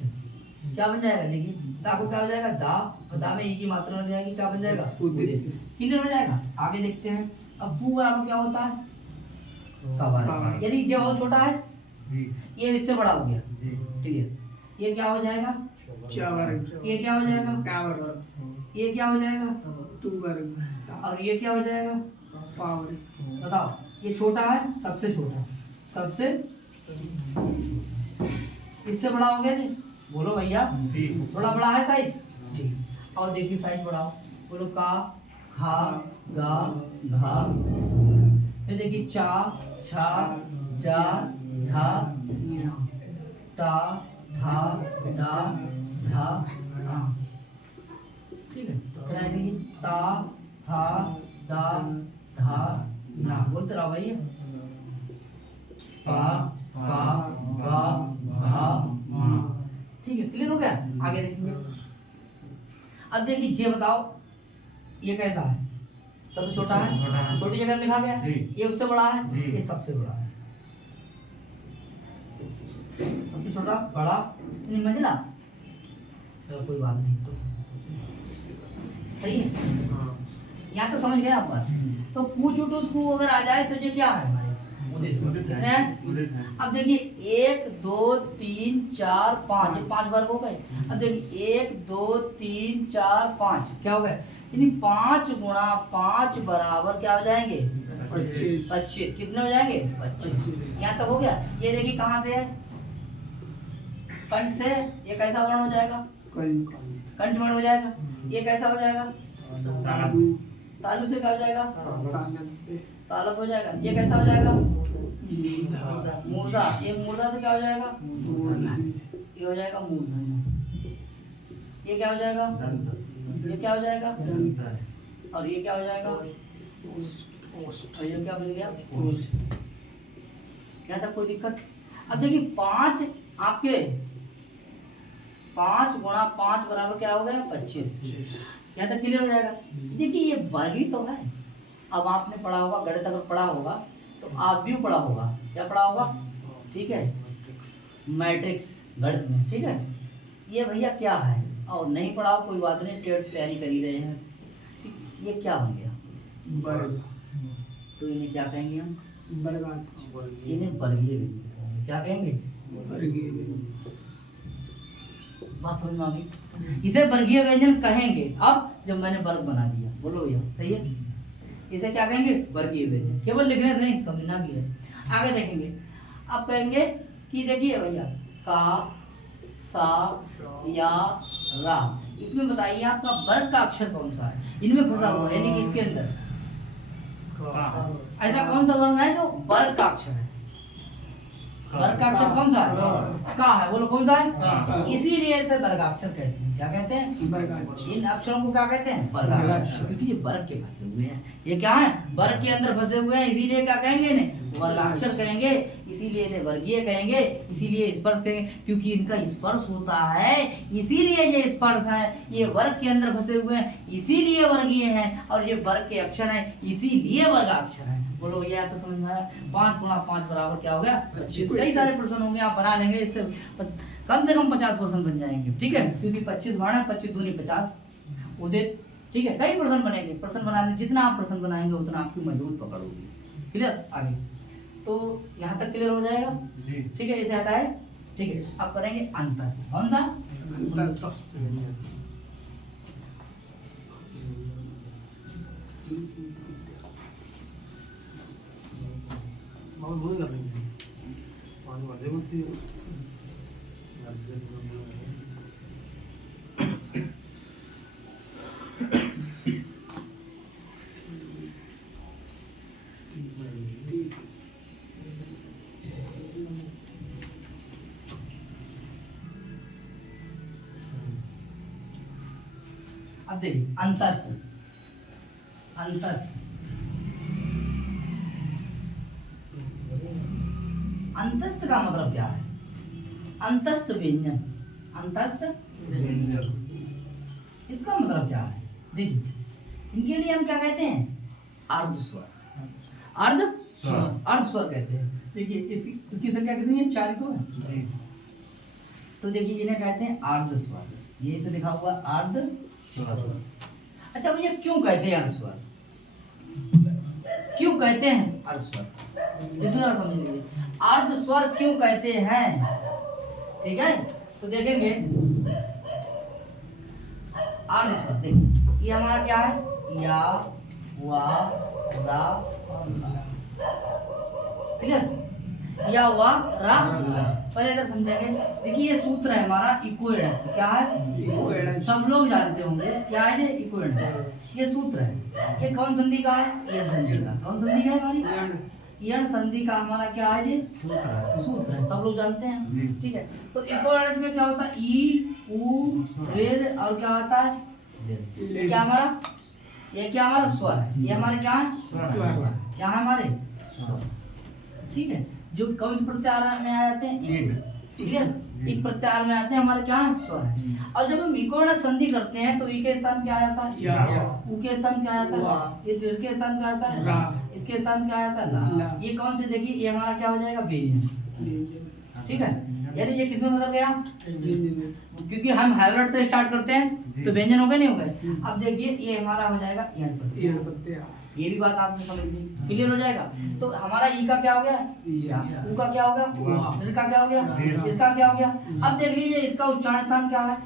क्या बन जाएगा? देखिए दा को क्या हो जाएगा? दा, और दा में ई की मात्रा बन जाएगी, क्या बन जाएगा? उदित। क्लियर हो जाएगा। आगे देखते हैं। अब पू बराबर क्या होता है? कबार। यानी जो बहुत छोटा है ये इससे बड़ा हो गया। क्लियर। ये क्या हो जाएगा? ये क्या हो जाएगा? ये क्या हो जाएगा? और ये क्या हो जाएगा? बताओ। ये छोटा है, सबसे छोटा, सबसे इससे बड़ा हो गया जी। बोलो भैया, थोड़ा बड़ा है साइज। ठीक। और देखिए साइज बढ़ाओ। बोलो का, खा, गा, घा। फिर देखिए चा, छा, जा, झा, टा, ठा, डा, धा, धा। ठीक है। फिर आएगी ता, था, दा, धा, ना। बोलते रहो भैया। पा, पा, वा, भा, मा। ठीक है, क्लियर हो गया। आगे देखेंगे। अब देखिए ये बताओ ये कैसा है? सबसे छोटा है, छोटी जगह में लिखा गया। ये उससे बड़ा है, ये सबसे बड़ा है। सबसे छोटा, बड़ा, नहीं मंजिला। चलो कोई बात नहीं, सही है। यहाँ तो समझ गए आप बात। तो पूछ उठो तू अगर आ जाए तो ये क्या है हमारे? कितने हैं? अब देखिए 1 2 3 4 5, 5 वर्ग हो गए। अब देखिए 1 2 3 4 5 क्या हो गए? यानी 5 गुणा 5 बराबर क्या हो जाएंगे? 25। कितने हो जाएंगे? 25। यहाँ तक हो गया। ये देखिए कहाँ से है? कंठ से। ये कैसा वर्ण हो जाएगा? कंठ वर्ण हो जाएगा। ये कैसा हो जाएगा? तालु से क्या हो जाएगा? तालब हो जाएगा। ये कैसा हो जाएगा? मूर्धा। ये मूर्धा से क्या हो जाएगा? ये हो जाएगा मूर्धन्य। ये क्या हो जाएगा? ये क्या हो जाएगा? और ये क्या हो जाएगा? और ये क्या बन गया? यहाँ तक कोई दिक्कत? अब देखिए 5 आपके 5 गुणा 5 बराबर क्या हो गया? 25। यहाँ तक क्लियर हो जाएगा। देखिए ये वर्ग ही तो है। अब आपने पढ़ा होगा गणित, अगर पढ़ा होगा तो आप भी पढ़ा होगा। क्या पढ़ा होगा? ठीक है, मैट्रिक्स गणित में। ठीक है, ये भैया क्या है? और नहीं पढ़ा हो कोई बात नहीं, टेट तैयारी कर ही रहे हैं। ये क्या बन गया? वर्ग। तो इन्हें क्या कहेंगे हम? वर्गात। इन्हें वर्गीय व्यंजन। क्या कहेंगे? वर्गीय व्यंजन। बात समझ में आ गई? इसे वर्गीय व्यंजन कहेंगे अब जब मैंने वर्ग बना दिया। बोलो भैया सही है? इसे क्या कहेंगे? वर्गीय व्यंजन। केवल लिखने से नहीं, समझना भी है। आगे देखेंगे। अब कहेंगे कि देखिए भैया का, सा, या, रा, इसमें बताइए आपका वर्ग का अक्षर कौन सा है? इनमें फंसा हुआ है, यानी कि इसके अंदर ऐसा कौन सा वर्ण है जो वर्ग का अक्षर है? वर्ग का अक्षर कौन सा है? का है। बोलो कौन सा है? इसीलिए इसे वर्गाक्षर कहते हैं। क्या कहते हैं? इन अक्षरों को क्या कहते हैं? वर्गाक्षर। क्योंकि ये वर्ग के फंसे हुए हैं। ये क्या है? वर्ग के अंदर फंसे हुए हैं, इसीलिए क्या कहेंगे इन्हें? वर्गाक्षर कहेंगे। इसीलिए इन्हें वर्गीय कहेंगे, इसीलिए स्पर्श कहेंगे, क्योंकि इनका स्पर्श होता है, इसीलिए ये स्पर्श है। ये वर्ग के अंदर फंसे हुए हैं, इसीलिए वर्गीय हैं, और ये वर्ग के अक्षर हैं, इसीलिए वर्गाक्षर है। बोलो ये तो समझ में आया? 5 गुणा 5 बराबर क्या हो गया? 25। कई सारे प्रश्न होंगे, आप बना लेंगे, इससे कम से कम 50% बन जाएंगे। ठीक है, क्योंकि 25 बाण है, 25 दूनी 50 उदित। ठीक है, कई प्रश्न बनेंगे। प्रश्न बनाने जितना आप प्रश्न बनाएंगे उतना आपकी मजबूत पकड़ होगी। क्लियर? आगे तो यहाँ तक क्लियर हो जाएगा। जी। ठीक है, इसे हटाए। ठीक है, अब करेंगे अंतस्थ। कौन सा? अंतस्थ। मामा बोल कर लेंगे पानी मजे होती है अब देखिए अंतस्थ। अंतस्थ अंतस्थ का मतलब क्या है? अंतस्थ व्यंजन। अंतस्थ इसका मतलब क्या है? देखिए इनके लिए हम क्या कहते हैं? अर्ध स्वर। अर्ध स्वर। अर्ध स्वर कहते हैं। देखिए इसकी संख्या कितनी है? 4 को है। जी। तो देखिए इन्हें कहते हैं अर्ध स्वर। ये तो लिखा हुआ अर्ध स्वर। अच्छा भैया क्यों कहते हैं अर्ध स्वर? क्यों कहते हैं अर्ध स्वर? इसको जरा समझ लीजिए, अर्ध स्वर क्यों कहते हैं? ठीक है, तो देखेंगे अर्ध स्वर। देखिए ये हमारा क्या है? या, वा, रा और ला। ठीक है, या, वा, रा, ला। पहले इधर समझेंगे। देखिए ये सूत्र है हमारा इक्विवेलेंस। क्या है? इक्विवेलेंस। सब लोग जानते होंगे क्या है ये? इक्विवेलेंस। ये सूत्र है। ये कौन संधि का है? यण संधि का। कौन संधि का है हमारी? यण संधि का हमारा क्या है? ये सूत्र है, सब लोग जानते हैं। ठीक है, तो इक्विवेलेंस में क्या होता है? ई, उ, ऋ और क्या होता है? ये क्या हमारा? ये क्या हमारा? स्वर है। ये हमारे क्या है? स्वर। क्या है हमारे? स्वर। ठीक है, जो कौन से प्रत्याहार में आ जाते हैं? ईड। ठीक है, एक प्रत्याहार में आते हैं हमारे क्या है? स्वर है। और जब हम इक्विवेलेंस संधि करते हैं तो ई के स्थान क्या आ जाता है? या। उ के स्थान क्या आ जाता वा। है? ये ऋ के स्थान क्या आता है? रा। इसके स्थान क्या आ जाता है? ला। ला। ये कौन से? देखिए ये हमारा क्या हो जाएगा? व्यंजन। ठीक है, यानी ये किसमें बदल गया? क्योंकि हम हाइब्रिड से स्टार्ट करते हैं तो व्यंजन हो गए, नहीं हो गए? अब देखिए ये हमारा हो जाएगा यण प्रत्यय। ये भी बात आपने समझ ली, क्लियर हो जाएगा। तो हमारा ई का क्या हो गया? या। उ का क्या हो गया? वा। ऋ का क्या हो गया? इसका क्या हो गया? अब देख लीजिए इसका उच्चारण स्थान क्या है?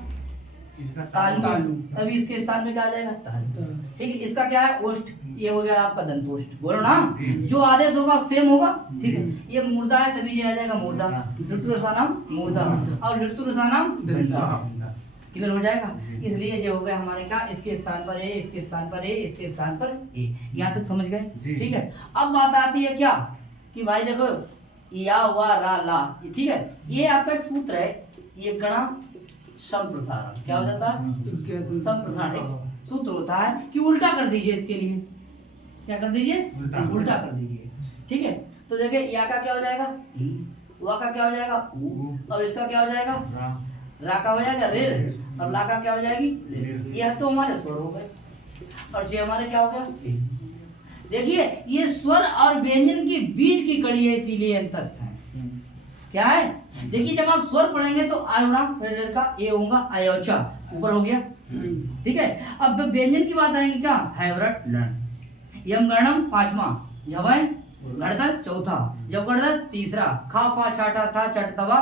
तालु। तालु। अभी इसके स्थान में क्या आ जाएगा? तालु। ठीक है, इसका क्या है? ओष्ठ। ये हो गया आपका दंतोष्ठ। बोलो ना, जो आदेश होगा सेम होगा। ठीक है, ये मूर्धा है तभी ये आ जाएगा मूर्धा। लुटुरसानाम मूर्धा और लुटुरसानाम दंता। क्लियर हो जाएगा। इसलिए जो हो गया हमारे का, इसके स्थान पर ए, इसके स्थान पर ए, इसके स्थान पर ए। यहाँ तक समझ गए? ठीक है, अब बात आती है क्या कि भाई देखो या, वा, रा, ला। ठीक है, ये आपका एक सूत्र है। ये गणा संप्रसारण क्या हो जाता है? संप्रसारण एक सूत्र होता है कि उल्टा कर दीजिए इसके लिए। क्या कर दीजिए? उल्टा कर दीजिए। ठीक है, तो देखिए या का क्या हो जाएगा? ई। वा का क्या हो जाएगा? उ। और इसका क्या हो जाएगा? रा का हो जाएगा ऋ। और ला का क्या हो जाएगी? ऋ। ये तो हमारे स्वर हो गए। और ये हमारे क्या हो गया? देखिए ये स्वर और व्यंजन के बीच की कड़ी है, इसीलिए अंतस्थ है। क्या है? देखिए जब आप स्वर पढ़ेंगे तो आयोड़ा फिर का ए होगा, अयोचा ऊपर हो गया। ठीक है, अब व्यंजन की बात आएंगे क्या? हैवरट लण। यम गणम पांचवा, झवय गणदस चौथा, जब गणदस तीसरा, खा फा छाटा था चटतवा।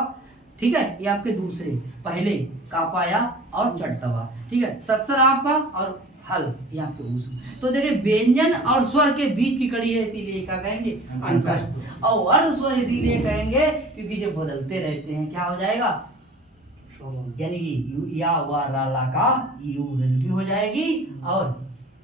ठीक है, ये आपके दूसरे, पहले कापाया और चटतवा। ठीक है, सत्सर आपका और हल ये आपके ऊस। तो देखिए व्यंजन और स्वर के बीच की कड़ी है, इसीलिए क्या कहेंगे? अंतस्थ। और अर्ध स्वर इसीलिए कहेंगे क्योंकि जब बदलते रहते हैं क्या हो जाएगा? यानी कि यू, या, वा, रा, ला का यू भी हो जाएगी और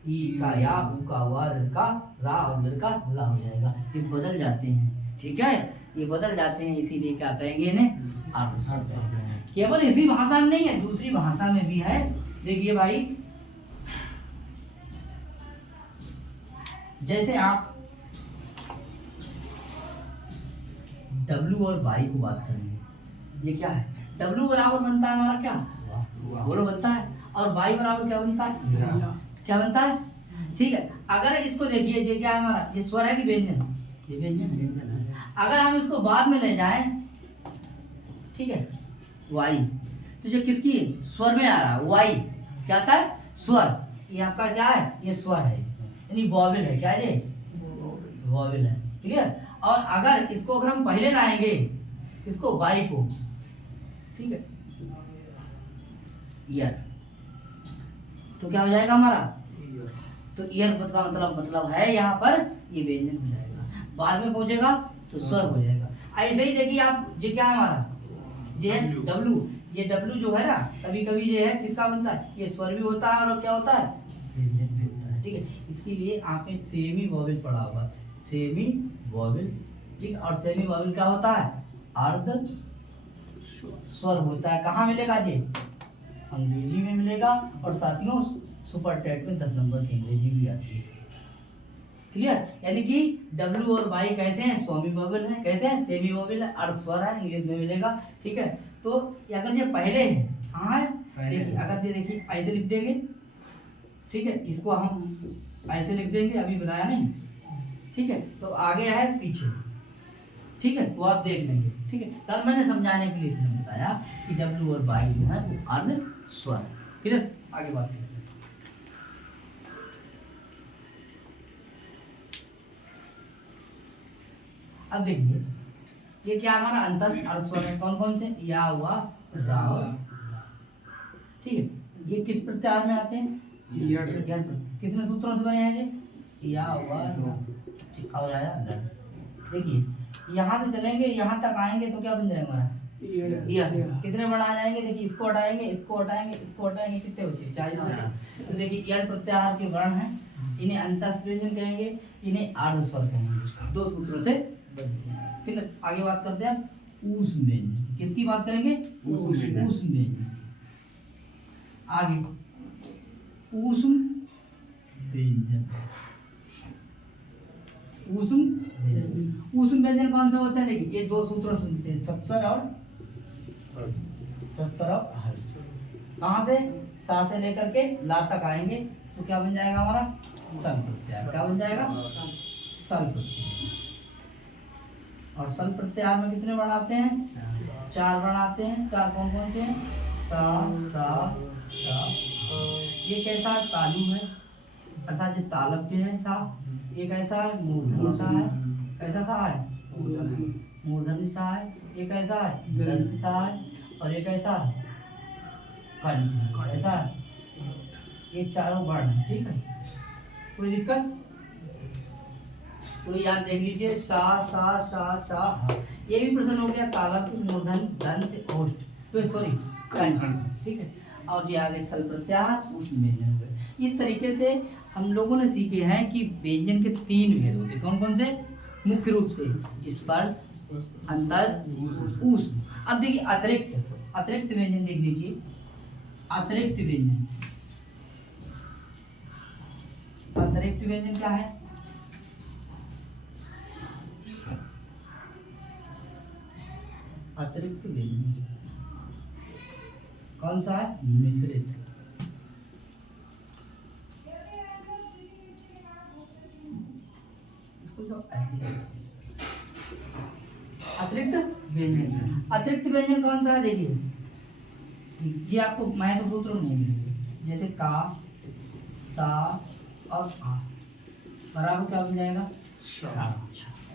ई का या, उ का वा, ऋ का रा और ऋ का ला हो जाएगा। ये बदल जाते हैं। ठीक है, ये बदल जाते हैं, इसीलिए क्या कहेंगे इन्हें? अर्ध स्वर कहते हैं। केवल इसी भाषा में नहीं है, दूसरी भाषा में भी है। देखिए भाई जैसे आप W और Y को बात करेंगे, ये क्या है? W बराबर बनता है हमारा क्या? बोलो बनता है। और Y बराबर क्या बनता है? क्या बनता है? ठीक है, अगर इसको देखिए ये क्या है हमारा? ये स्वर है कि व्यंजन? ये व्यंजन है। अगर हम इसको बाद में ले जाएं, ठीक है, Y तो जो किसकी स्वर में आ रहा है? Y क्या आता है? स्वर। ये आपका क्या है? ये स्वर है, यानी वॉवेल है। क्या है ये? वॉवेल है। ठीक है, और अगर इसको अगर हम पहले लाएंगे इसको वाई को, ठीक है, ईयर, तो क्या हो जाएगा हमारा, तो ईयर का मतलब है यहाँ पर ये व्यंजन हो जाएगा। बाद में पहुंचेगा तो स्वर हो जाएगा। ऐसे ही देखिए आप, ये क्या है हमारा, ये है डब्लू। ये डब्लू जो है ना, कभी कभी ये है किसका बनता है, ये स्वर भी होता है और क्या होता है, व्यंजन भी होता है, ठीक है। इसके लिए आपने सेमी वॉवेल पढ़ा होगा, सेमी वॉवेल, ठीक। और सेमी वॉवेल क्या होता है, अर्ध स्वर होता है। कहाँ मिलेगा ये, अंग्रेजी में मिलेगा। और साथियों सुपर टेट में 10 नंबर की अंग्रेजी भी आती है, क्लियर। यानी कि डब्ल्यू और वाई कैसे हैं, सेमी वॉवेल है, कैसे हैं, सेमी वॉवेल है, अर्ध स्वर है, इंग्लिश में मिलेगा, ठीक है। तो अगर ये पहले है, कहाँ है, देखिए अगर ये देखिए ऐसे लिख देंगे, ठीक है, इसको हम ऐसे लिख देंगे, अभी बताया नहीं, ठीक है। तो आगे है पीछे, ठीक है, वो आप देख लेंगे, ठीक है। कल मैंने समझाने के लिए इसलिए बताया कि डब्ल्यू और वाई जो है वो अर्ध स्वर, क्लियर। आगे बात करते हैं। अब देखिए ये क्या हमारा अंतस अर्ध स्वर है, कौन कौन से, या हुआ, रा हुआ, ठीक है। ये किस प्रत्याहार में आते हैं, कितने सूत्रों से बने हैं ये, या हुआ, ठीक, और आया लड़। देखिए यहाँ से चलेंगे यहाँ तक आएंगे तो क्या बन जाएगा हमारा, कितने वर्ण आ जाएंगे, देखिए इसको हटाएंगे, इसको हटाएंगे, इसको हटाएंगे, कितने होते हैं, 40। तो देखिए यण प्रत्याहार के वर्ण हैं, इन्हें अंतस व्यंजन कहेंगे, इन्हें अर्ध स्वर कहेंगे, 2 सूत्रों से बनते हैं। फिर आगे बात करते हैं ऊष्म व्यंजन, किसकी बात करेंगे, ऊष्म व्यंजन। आगे ऊष्म व्यंजन, ऊष्म व्यंजन कौन सा होता है, देखिए ये 2 सूत्रों से बनते हैं, सत्सर और तत्सर और हर्ष। कहाँ से, सा से लेकर के ला तक आएंगे तो क्या बन जाएगा हमारा, सल प्रत्याहार, क्या बन जाएगा, सल प्रत्याहार। और सल प्रत्याहार में कितने वर्ण आते हैं, 4 वर्ण आते हैं। 4 कौन कौन से हैं, सा सा सा। ये कैसा तालु है, अर्थात ये तालव्य है सा। ये कैसा है, मूर्धन्य सा है, कैसा सा है, मूर्धन्य सा है। ये कैसा है, दंत सा है। और ये कैसा है, कंठ, कैसा है, ये चारों वर्ण है, ठीक है। कोई दिक्कत, तो याद देख लीजिए, सा सा सा सा हा। ये भी प्रश्न हो गया, तालव्य, मूर्धन्य, दंत, ओष्ठ, तो सॉरी कंठ, ठीक है। और ये आगे सल प्रत्याहार, ऊष्म व्यंजन हो गए। इस तरीके से हम लोगों ने सीखे हैं कि व्यंजन के 3 भेद होते हैं, कौन कौन से, मुख्य रूप से स्पर्श, अंतस, ऊष्म। अब देखिए अतिरिक्त व्यंजन देख लीजिए, अतिरिक्त व्यंजन, अतिरिक्त व्यंजन क्या है, अतिरिक्त व्यंजन कौन सा है, मिश्रित। इसको जो ऐसे अतिरिक्त व्यंजन, अतिरिक्त व्यंजन कौन सा है, देखिए ये आपको मैं सब सूत्रों में नहीं मिलेंगे, जैसे का, सा और आ, बराबर क्या बन जाएगा,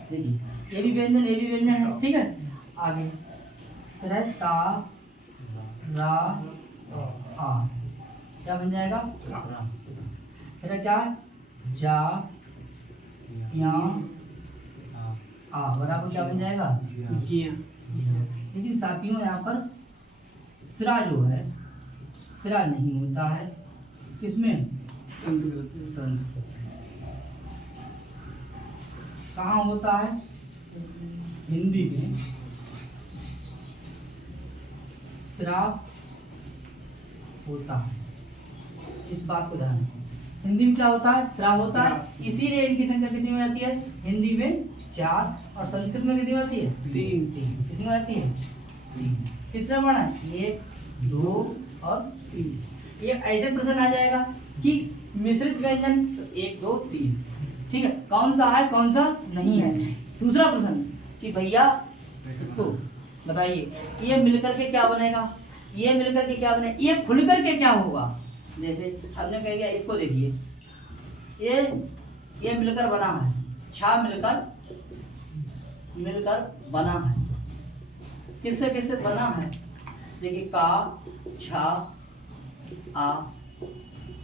देखिए ये भी व्यंजन है, ठीक है। आगे फिर है ता, रा, आ, क्या बन जाएगा, फिर है क्या, जा, या, आ, बराबर क्या बन जाएगा, जिया। लेकिन साथियों यहाँ पर सिरा जो है, सिरा नहीं होता है, किसमें, संस्कृत। कहाँ होता है, हिंदी में सिरा होता है, इस बात को ध्यान रखें। हिंदी में क्या होता है, सिरा होता है, इसीलिए इनकी संख्या कितनी हो जाती है, हिंदी में 4 और संस्कृत में कितनी होती है, 3। कितनी हो जाती है, 3। कितने वर्ण है, 1 2 और 3। ये ऐसे प्रश्न आ जाएगा कि मिश्रित व्यंजन, तो 1 2 3, ठीक है, कौन सा है कौन सा नहीं है। दूसरा प्रश्न कि भैया इसको बताइए, ये मिलकर के क्या बनेगा, ये मिलकर के क्या बने, ये खुलकर के क्या होगा। जैसे हमने कह दिया, इसको देखिए, ये मिलकर बना है, छा मिलकर मिलकर बना है। किससे किससे बना है? देखिए का, छा, आ,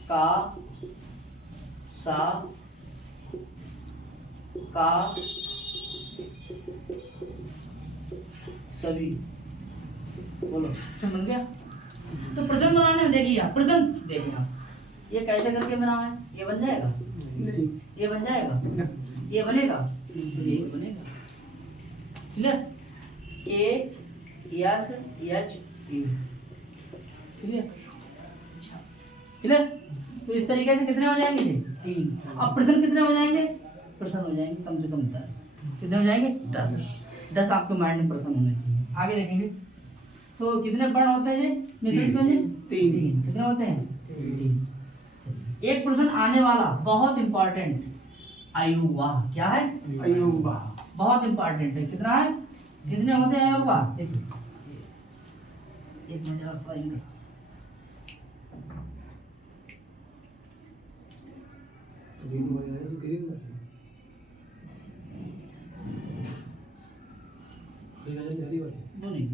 का, सा, का, सभी। बोलो बन गया। तो प्रश्न बनाने में देखिए आप, प्रश्न देखिए आप, ये कैसे करके बना है? ये बन जाएगा, नहीं ये बन जाएगा, ये बनेगा, ये बनेगा। Clear? A S H E. Clear? Clear? तो इस तरीके से कितने हो जाएंगे? 3। अब प्रश्न कितने हो जाएंगे? प्रश्न हो जाएंगे कम से कम 10। कितने हो जाएंगे? 10। 10 आपके माइंड में प्रश्न होने चाहिए। आगे देखेंगे तो कितने वर्ण होते हैं? मिश्रित व्यंजन 3। कितने होते हैं? 3। एक प्रश्न आने वाला बहुत इंपॉर्टेंट, अयुवा। क्या है? अयुवा। बहुत इंपॉर्टेंट है। कितना है? कितने होते हैं अयुवा? देखिए एक मिनट जरा थोड़ा इनका ग्रीन वाले हैं तो ग्रीन वाले हरी वाले दो नहीं।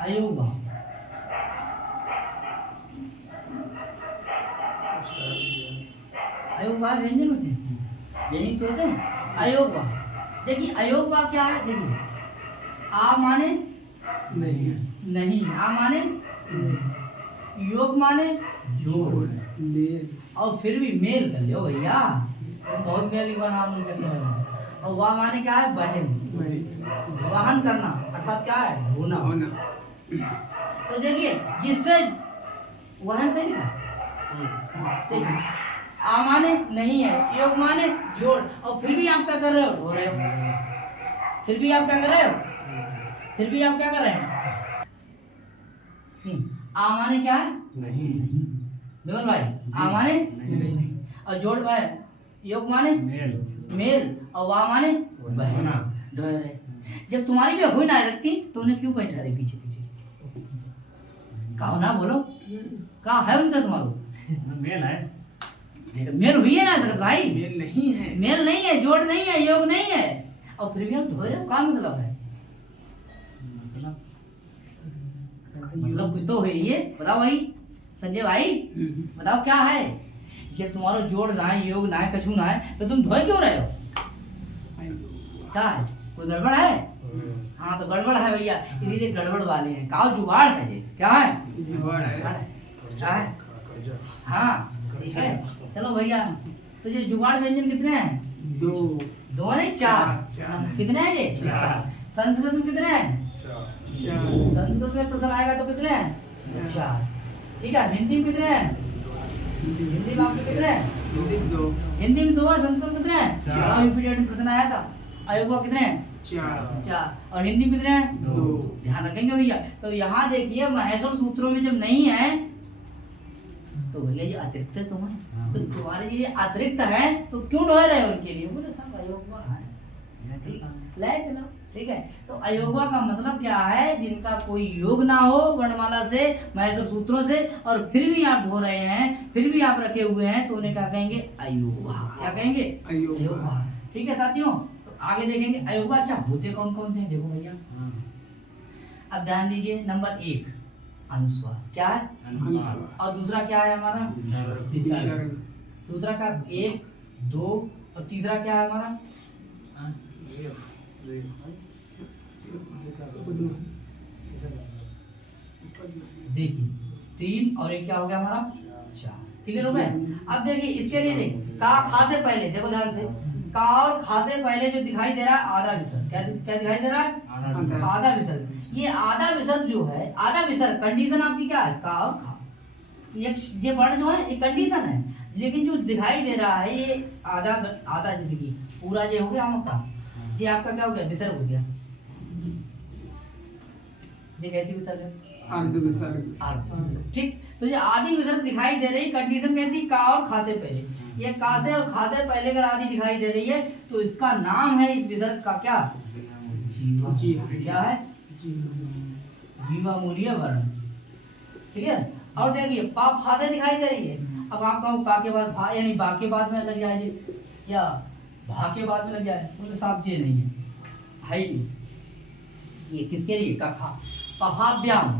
अयुवा अयोगवा व्यंजन होते हैं, व्यंजन तो होते हैं। अयोगवा, देखिए अयोगवा क्या है? देखिए आ माने नहीं नहीं, आ माने योग माने जोड़, मेल और फिर भी मेल कर लो भैया, बहुत मेल का नाम उनका क्या है। और वाह माने क्या है? बहन, वाहन करना अर्थात क्या है? ढोना। होना। तो देखिए जिससे वाहन से लिखा सही। आ माने नहीं है, योग माने जोड़, और फिर भी आप क्या कर रहे हो? ढो रहे हो। फिर भी आप क्या कर रहे हो? फिर भी आप क्या कर रहे हैं? आ माने क्या है? नहीं विमल भाई, आ माने नहीं, और जोड़ भाई योग माने मेल मेल, और वाह माने बहन, ढो रहे। जब तुम्हारी भी हुई ना सकती तो उन्हें क्यों बैठा रहे पीछे पीछे? कहो ना, बोलो कहा है उनसे तुम्हारो? मेल है। देखो मेल हुई है ना सकत भाई, मेल नहीं है। मेल नहीं है, जोड़ नहीं है, योग नहीं है, और फिर भी आप ढो रहे हो। क्या मतलब है? मतलब कुछ तो है ये, बताओ भाई संजय भाई, बताओ क्या है? जब तुम्हारा जोड़ ना है, योग ना है, कछु ना है, तो तुम ढोए क्यों रहे हो? क्या है? कोई गड़बड़ है? हाँ तो गड़बड़ है भैया, इसीलिए गड़बड़ वाले हैं। का जुगाड़ है ये? क्या है? जुगाड़ है। क्या है? हाँ ठीक है, चलो भैया। तो ये जुगाड़ व्यंजन कितने हैं? 2 दो नहीं, 4। चार। कितने हैं ये? 4। संस्कृत में कितने हैं? 4 संस्कृत में प्रश्न आएगा तो कितने हैं? 4। ठीक है, हिंदी में कितने हैं? हिंदी में आपके कितने हैं? 2 हिंदी में 2 है, संस्कृत में कितने हैं? 4। यूपीटेट में प्रश्न आया था। अयोगवा कितने हैं? 4। और हिंदी में कितने हैं? 2 ध्यान रखेंगे भैया। तो यहाँ देखिए महेश्वर सूत्रों में जब नहीं है तो भैया ये अतिरिक्त है तुम्हें, तो तुम्हारे ये अतिरिक्त है तो क्यों ढो रहे हो उनके लिए? बोले साहब अयोगवा है, ले चलो ठीक है। तो अयोगवा का मतलब क्या है? जिनका कोई योग ना हो वर्णमाला से, महेश्वर सूत्रों से, और फिर भी आप ढो रहे हैं, फिर भी आप रखे हुए हैं, तो उन्हें क्या कहेंगे? अयोगवा। क्या कहेंगे? अयोगवा। ठीक है साथियों, तो आगे देखेंगे अयोगवा। अच्छा होते कौन कौन से हैं देखो भैया। अब ध्यान दीजिए, नंबर 1 अनुस्वार। क्या है? अनुस्वार। और दूसरा क्या है हमारा? विसर्ग। दूसरा का 1 2, और तीसरा क्या है हमारा? देखिए 3 और 1 क्या हो गया हमारा? 4। क्लियर हो गए? अब देखिए इसके लिए देख, का खा से पहले देखो ध्यान से, का और खा से पहले जो दिखाई दे रहा है आधा विसर्ग। क्या क्या दिखाई दे रहा है? आधा विसर्ग। ये आधा विसर्ग जो है, आधा विसर्ग कंडीशन आपकी क्या है? का और खा। ये वर्ण जो है ये कंडीशन है, लेकिन जो दिखाई दे रहा है ये आधा आधा जिंदगी पूरा ये हो गया आपका, ये आपका क्या हो गया? विसर्ग हो गया। ये कैसी विसर्ग है? अर्ध विसर्ग। अर्ध विसर्ग। ठीक, तो ये आधी विसर्ग दिखाई दे रही, कंडीशन कहती है का और खा से पहले। ये का से और खा से पहले अगर आधी दिखाई दे रही है तो इसका नाम है इस विसर्ग का क्या? जीवा। जी। क्या है? जीवा मूल्य वर्ण। ठीक है। और देखिए पा फा से दिखाई दे रही है। अब आप कहो पा के बाद भा, यानी बा के बाद में लग जाए या भा के बाद में लग जाए, बोले साहब ये नहीं है ही नहीं। ये किसके लिए? कखा पफाभ्याम।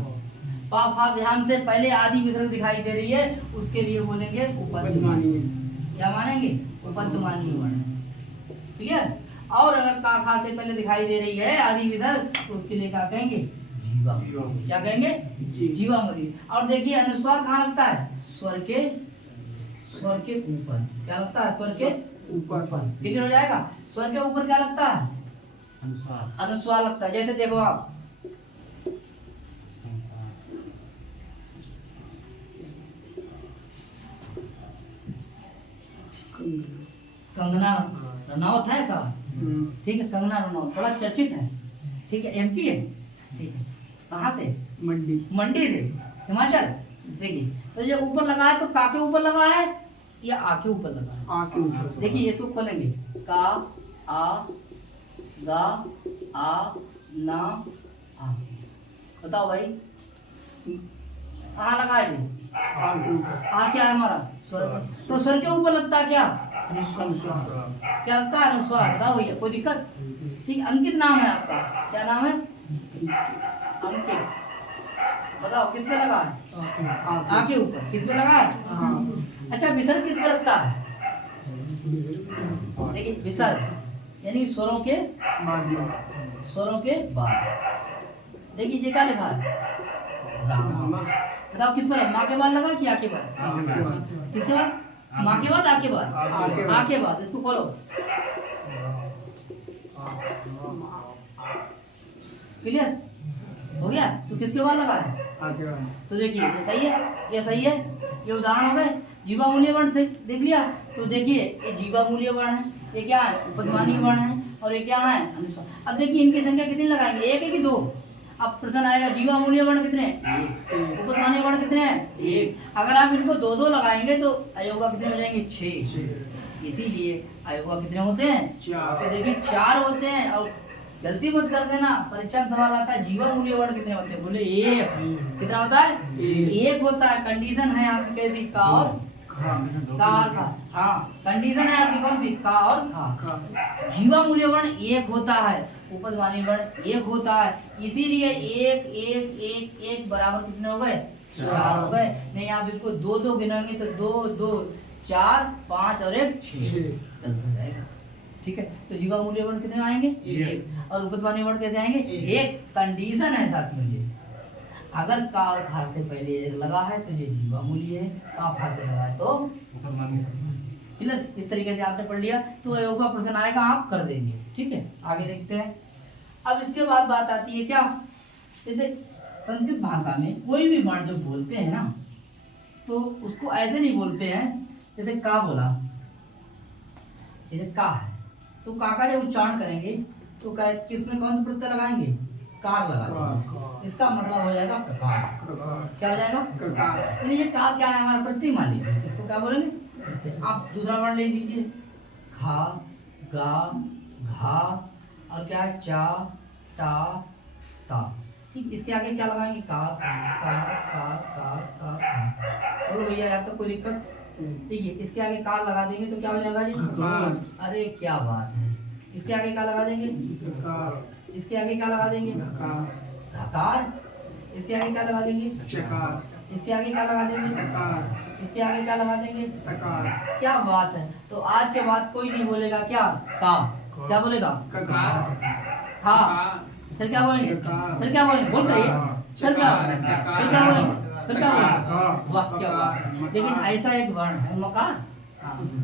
पफाभ्याम से पहले आदि विसर्ग दिखाई दे रही है, उसके लिए बोलेंगे उपध्मानीय। क्या मानेंगे? उपध्मानीय वर्ण। क्लियर। और अगर का खा से पहले दिखाई दे रही है आदि विसर्ग, तो उसके लिए क्या कहेंगे? जीवा। क्या कहेंगे? जीवा मूल्य। और देखिए अनुस्वार कहाँ लगता है? स्वर के ऊपर। क्या लगता है? स्वर के ऊपर। क्लियर हो जाएगा। स्वर के ऊपर क्या लगता है? अनुस्वार लगता है। जैसे देखो आप कंगना रनौत है का, ठीक है, कंगना रनौत बड़ा चर्चित है, ठीक है, एमपी है, ठीक है। कहाँ से? मंडी से, हिमाचल। देखिए तो ये ऊपर लगा है तो का के ऊपर लगा है या आ के ऊपर लगा है? आ के ऊपर। देखिए इसको खोलेंगे, का आ गा आ ना आ। बताओ भाई कहाँ लगा है ये? आ के ऊपर। आ क्या है हमारा? स्वर। तो स्वर के ऊपर लगता है क्या? क्या लगता है? अनुस्वार। बताओ भैया, कोई दिक्कत? ठीक। अंकित नाम है आपका, क्या नाम है? अंकित। बताओ किस पे लगा है? आ के ऊपर। किस पे लगा है? अच्छा विसर्ग किस पे लगता है? देखिए विसर्ग यानी स्वरों के बाद। देखिए ये क्या लिखा है? राम। बताओ किस पर? माँ के बाद लगा कि आ के बाद? किसके बाद? माँ के बाद आ के बाद? आ के बाद। इसको खोलो। क्लियर हो गया? तो किसके बाद लगा है? तो देखिए ये सही है, ये सही है। ये उदाहरण हो गए। जीवा मूल्य वर्ण देख लिया। तो देखिए ये जीवा मूल्य वर्ण है, ये क्या है? उपध्मानीय वर्ण है, और ये क्या है? अनुस्वार। अब देखिए इनकी संख्या कितनी लगाएंगे? एक है कि दो? अब प्रश्न आएगा जीवा मूल्य वर्ण कितने? उपध्मानीय वर्ण कितने हैं? एक। अगर आप इनको दो दो लगाएंगे तो अयोगा कितने हो जाएंगे? 6। इसीलिए अयोगा कितने होते हैं? 4। तो देखिए 4 होते हैं। और गलती मत कर देना, परीक्षा में सवाल आता है जीवा मूल्य वर्ण कितने होते हैं? बोले 1। कितना होता है? 1 होता है। कंडीशन है आपकी कैसी? का और खा। हाँ कंडीशन है आपकी कौन सी? का और खा। जीवा मूल्य वर्ण 1 होता है, उपध्मानीय वर्ण 1 होता है। इसीलिए 1 1 1 1 बराबर कितने हो गए? 4 हो गए। नहीं आप इसको 2 2 गिनोगे तो 2 2 4 5 और 1 6 गलत हो जाएगा। ठीक है। तो जीवा मूल्य वर्ण कितने आएंगे? 1। और उपध्मानीय वर्ण कैसे आएंगे? 1। कंडीशन है साथ में ये, अगर का और खा से पहले लगा है तो ये जीवा मूल्य है, का फा से लगा है तो क्लियर। इस तरीके से आपने पढ़ लिया तो अयोग का प्रश्न आएगा, आप कर देंगे। ठीक है, आगे देखते हैं। अब इसके बाद बात आती है क्या? जैसे संस्कृत भाषा में कोई भी वर्ण जो बोलते हैं ना, तो उसको ऐसे नहीं बोलते हैं। जैसे का बोला, जैसे का है तो का का जब उच्चारण करेंगे तो किसमें कौन सा प्रत्यय लगाएंगे? कार लगाएंगे। इसका मतलब हो जाएगा ककार। क्या हो जाएगा? ककार। यानी ये कार क्या है? हमारा प्रत्यय मालिक। इसको क्या बोलेंगे? आप दूसरा वर्ण ले लीजिए, खा गा घा और क्या है? चा टा ता। ठीक, इसके आगे क्या लगाएंगे? Car car car car car. बोलो भैया यहाँ तक कोई दिक्कत? ठीक है, इसके आगे कार लगा देंगे तो क्या हो जाएगा जी? अरे क्या बात है। इसके आगे क्या लगा देंगे? इसके आगे क्या लगा देंगे? कार। इसके आगे क्या लगा देंगे? चकार। इसके आगे क्या लगा देंगे? तकार। इसके आगे क्या लगा देंगे? तकार। क्या बात है। तो आज के बाद कोई नहीं बोलेगा क्या? का। क्या बोलेगा? था। फिर क्या बोलेंगे? फिर क्या बोलेंगे? बोलते रहिए। फिर क्या बोलेंगे? फिर क्या बोलेंगे? वाह क्या बात है। लेकिन ऐसा एक वर्ण है मकार,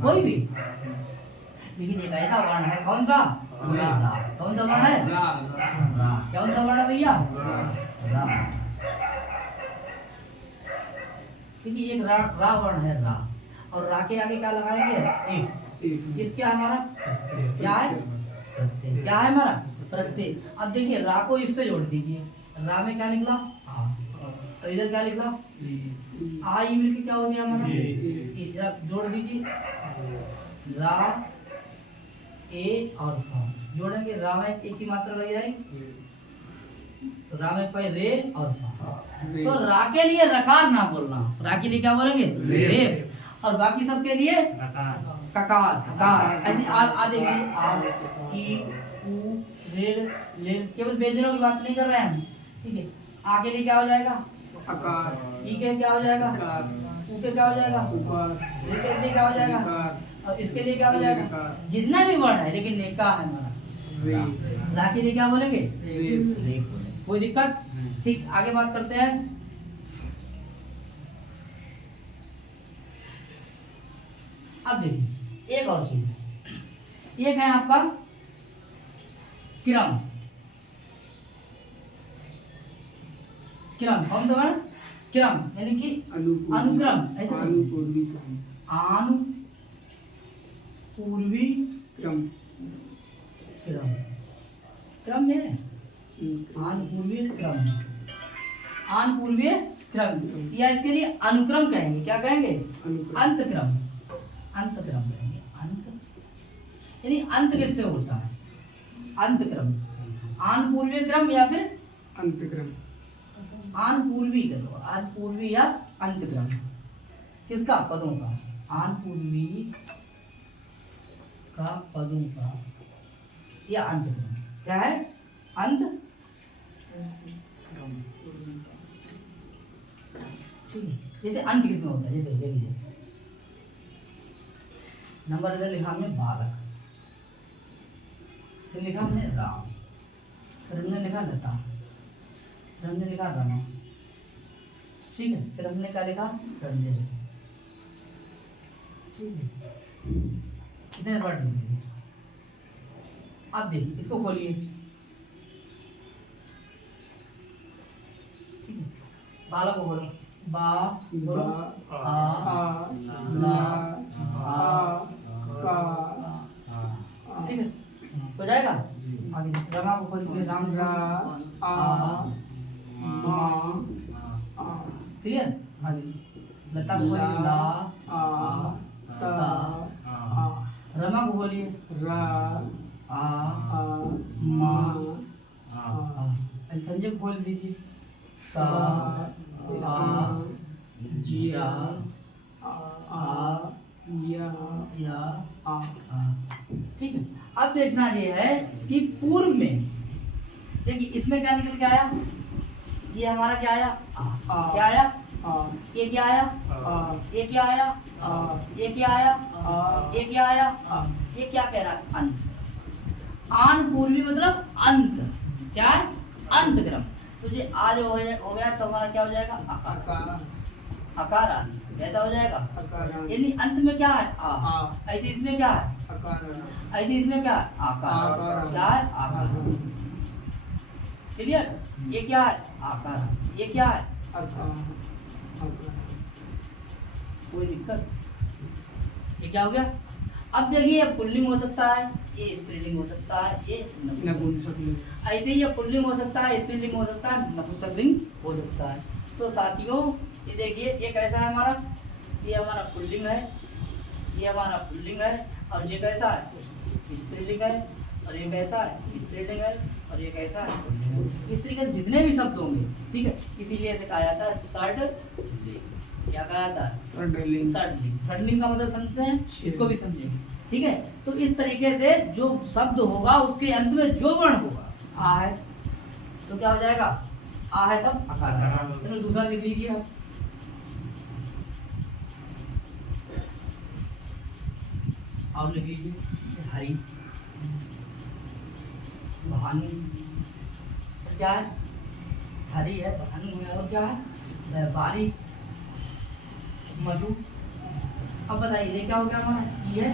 कोई भी, लेकिन एक ऐसा वर्ण है, कौन सा? रा। कौन सा वर्ण है? रा। कौन सा वर्ण है भैया? रा। देखिए एक रा वर्ण है, रा। और रा के आगे क्या लगाएंगे? इफ क्या है हमारा? क्या है? प्रत्यय। क्या है हमारा? प्रत्यय। अब देखिए रा को इफ से जोड़ दीजिए, रा में क्या निकला? आ। और इधर क्या लिखा? आ। ई मिलके क्या हो गया हमारा? जरा जोड़ दीजिए, रा ए और फा जोड़ेंगे, रा में एक ही मात्रा लग जाएगी, तो रा में पाई रे और फा। रे। तो रा के लिए रकार ना बोलना, रा के लिए क्या बोलेंगे रे। रेफ, और बाकी सब के लिए ककार ककार। ऐसे आ देखिए आ ई उ रे ले, केवल व्यंजनों की बात नहीं कर रहे हैं हम, ठीक है। आ के लिए क्या हो जाएगा अकार। ई के क्या हो जाएगा अकार। उ के क्या हो जाएगा उकार। रे के लिए क्या हो जाएगा अकार। और इसके लिए क्या हो जाएगा। रेकार। जितना भी वर्ड है लेकिन नेका है हमारा, रे। रा के लिए क्या बोलेंगे रे। रेफ बोलेंगे। कोई दिक्कत? ठीक, आगे बात करते हैं। अब देखिए एक और चीज है, एक है आपका क्रम। क्रम कौन सा वर्ण? क्रम यानी कि अनुक्रम, ऐसे अनुपूर्वी क्रम। पूर्वी क्रम। क्रम, क्रम है पूर्वीय क्रम, पूर्वीय क्रम, या इसके लिए अनुक्रम कहेंगे। क्या कहेंगे? अनुक्रम। अंतक्रम, अंतक्रम कहेंगे। अंत यानी अंत किससे होता है? अंतक्रम, आन पूर्वीय क्रम या फिर अंतक्रम। आन पूर्वी करो, आन पूर्वी या अंतक्रम किसका? पदों का। आन पूर्वी का पदों का या अंतक्रम। क्या है? अंत। ठीक है, जैसे अंत किसमें होता है? जैसे देख लीजिए, नंबर इधर लिखा हमने बालक, फिर लिखा हमने राम, फिर हमने लिखा लता, फिर हमने लिखा रमा, ठीक है, फिर हमने क्या लिखा? संजय। ठीक है, कितने वर्ड लिख दिए? अब देखिए इसको खोलिए, ठीक है, बालक को खोलो। बा बोलो, आ ला आ का। ठीक है, हो जाएगा। आगे रमा को खोलिए, राम रा आ मा आ। क्लियर। आगे लता को खोलिए, ला आ ता आ। रमा को खोलिए, रा आ आ मा आ। आ। संजय को खोल दीजिए, सा आ जिया आ या या आ। ठीक है। अब देखना ये है कि पूर्व में देखिए इसमें क्या निकल के आया? ये हमारा क्या आया? आ। क्या आया? आ। ये क्या आया? आ। ये क्या आया? आ। ये क्या आया? आ। ये क्या आया? आ। ये क्या कह रहा है? अंत। आन पूर्वी मतलब अंत। क्या है? अंतक्रम। तो ये आज हो गया तो हमारा क्या हो जाएगा? आकार। अकार। आकार कैसा हो जाएगा? अकार। यानी अंत में क्या है? आ। ऐसे इसमें क्या है? अकार। ऐसे इसमें क्या है? आकार। आकार। क्या है? आकार। क्लियर? ये क्या है? आकार। ये क्या है? अकार। कोई दिक्कत? ये क्या हो गया? अब देखिए ये पुल्लिंग हो सकता है, ये स्त्रीलिंग हो सकता है, ये नपुंसकलिंग। ऐसे ही ये पुल्लिंग हो सकता है, स्त्रीलिंग हो सकता है, नपुंसकलिंग हो सकता है। तो साथियों ये देखिए ये कैसा है हमारा? ये हमारा पुल्लिंग है, ये हमारा पुल्लिंग है, और ये कैसा है? स्त्रीलिंग है, और ये कैसा है? स्त्रीलिंग है, और ये कैसा है? पुल्लिंग है। इस तरीके से जितने भी शब्द होंगे, ठीक है, इसीलिए इसे कहा जाता है षड्लिंग। क्या कहा जाता है? षड्लिंग। षड्लिंग। षड्लिंग का मतलब समझते हैं, इसको भी समझेंगे, ठीक है। तो इस तरीके से जो शब्द होगा उसके अंत में जो वर्ण होगा, आ है तो क्या हो जाएगा? आ है तब आकार। चलो दूसरा लिख लीजिए आप। और लिख लीजिए हरी, भानु, क्या है? हरी है, भानु है, और क्या है? व्यापारी, मधु। अब बताइए ये क्या हो गया हमारा? ये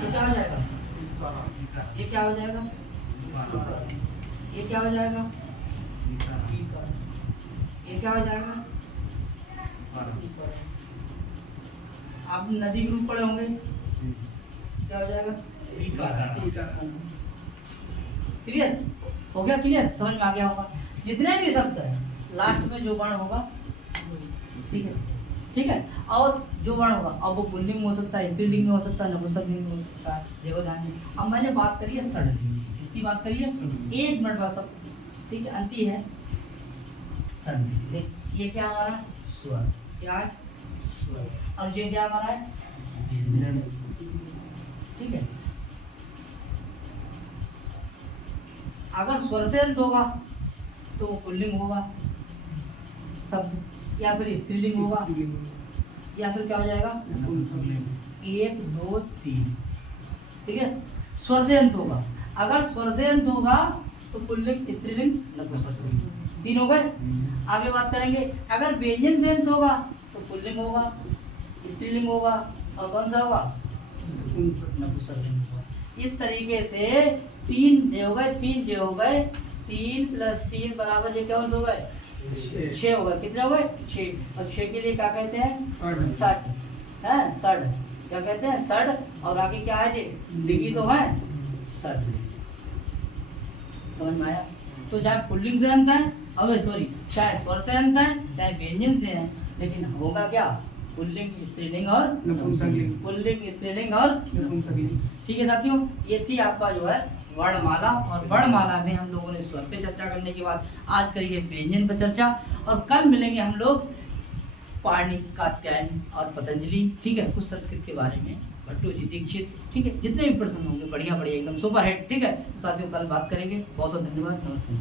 तो क्या हो जाएगा? ये क्या हो जाएगा? ये क्या हो जाएगा? ये क्या हो जाएगा? आप नदी के रूप पढ़े होंगे, क्या हो जाएगा? क्लियर हो गया? क्लियर समझ में आ गया होगा? जितने भी शब्द है लास्ट में जो वर्ण होगा, ठीक है, ठीक है, और जो वर्ण होगा, अब वो पुल्लिंग में हो सकता है, स्त्रीलिंग में हो सकता है, नपुंसकलिंग में हो सकता है। देखो ध्यान में, अब मैंने बात करी है षड्लिंग, इसकी बात करी है। एक मिनट बाद सब ठीक है, अंति है संधि। देख, ये क्या हमारा स्वर, क्या है स्वर, और ये क्या हमारा है व्यंजन। ठीक है, अगर स्वर से अंत होगा तो वो पुल्लिंग होगा शब्द, या फिर स्त्रीलिंग होगा, या फिर क्या हो जाएगा नपुंसकलिंग। 1 2 3। ठीक है, स्वर से अंत होगा, अगर स्वर से अंत होगा तो पुल्लिंग स्त्रीलिंग नपुंसकलिंग, 3 हो गए। आगे बात करेंगे, अगर व्यंजन से अंत होगा तो पुल्लिंग होगा, स्त्रीलिंग होगा, और कौन सा होगा नपुंसक। नपुंसकलिंग होगा। इस तरीके से 3 जे हो गए, 3 जे हो गए, 3 + 3 बराबर ये क्या हो गए 6 हो गए। कितने हो गए 6, और 6 के लिए क्या कहते हैं सड है, सड क्या कहते हैं सड, और आगे क्या है जी लिखी तो है सड। समझ में आया? तो चाहे पुल्लिंग से अंत है, अब सॉरी चाहे स्वर से अंत है, चाहे व्यंजन से है, लेकिन होगा क्या पुल्लिंग स्त्रीलिंग और नपुंसकलिंग। पुल्लिंग स्त्रीलिंग और नपुंसकलिंग। ठीक है साथियों, ये थी आपका जो है वर्णमाला, और वर्णमाला में हम लोगों ने स्वर पे चर्चा करने के बाद आज करिए व्यंजन पर चर्चा, और कल मिलेंगे हम लोग पाणिनि, कात्यायन और पतंजलि। ठीक है, कुछ संस्कृत के बारे में, भट्टोजी, दीक्षित। ठीक है, जितने भी प्रश्न होंगे बढ़िया बढ़िया एकदम सुपर हिट। ठीक है, साथियों कल बात करेंगे। बहुत बहुत धन्यवाद, नमस्ते।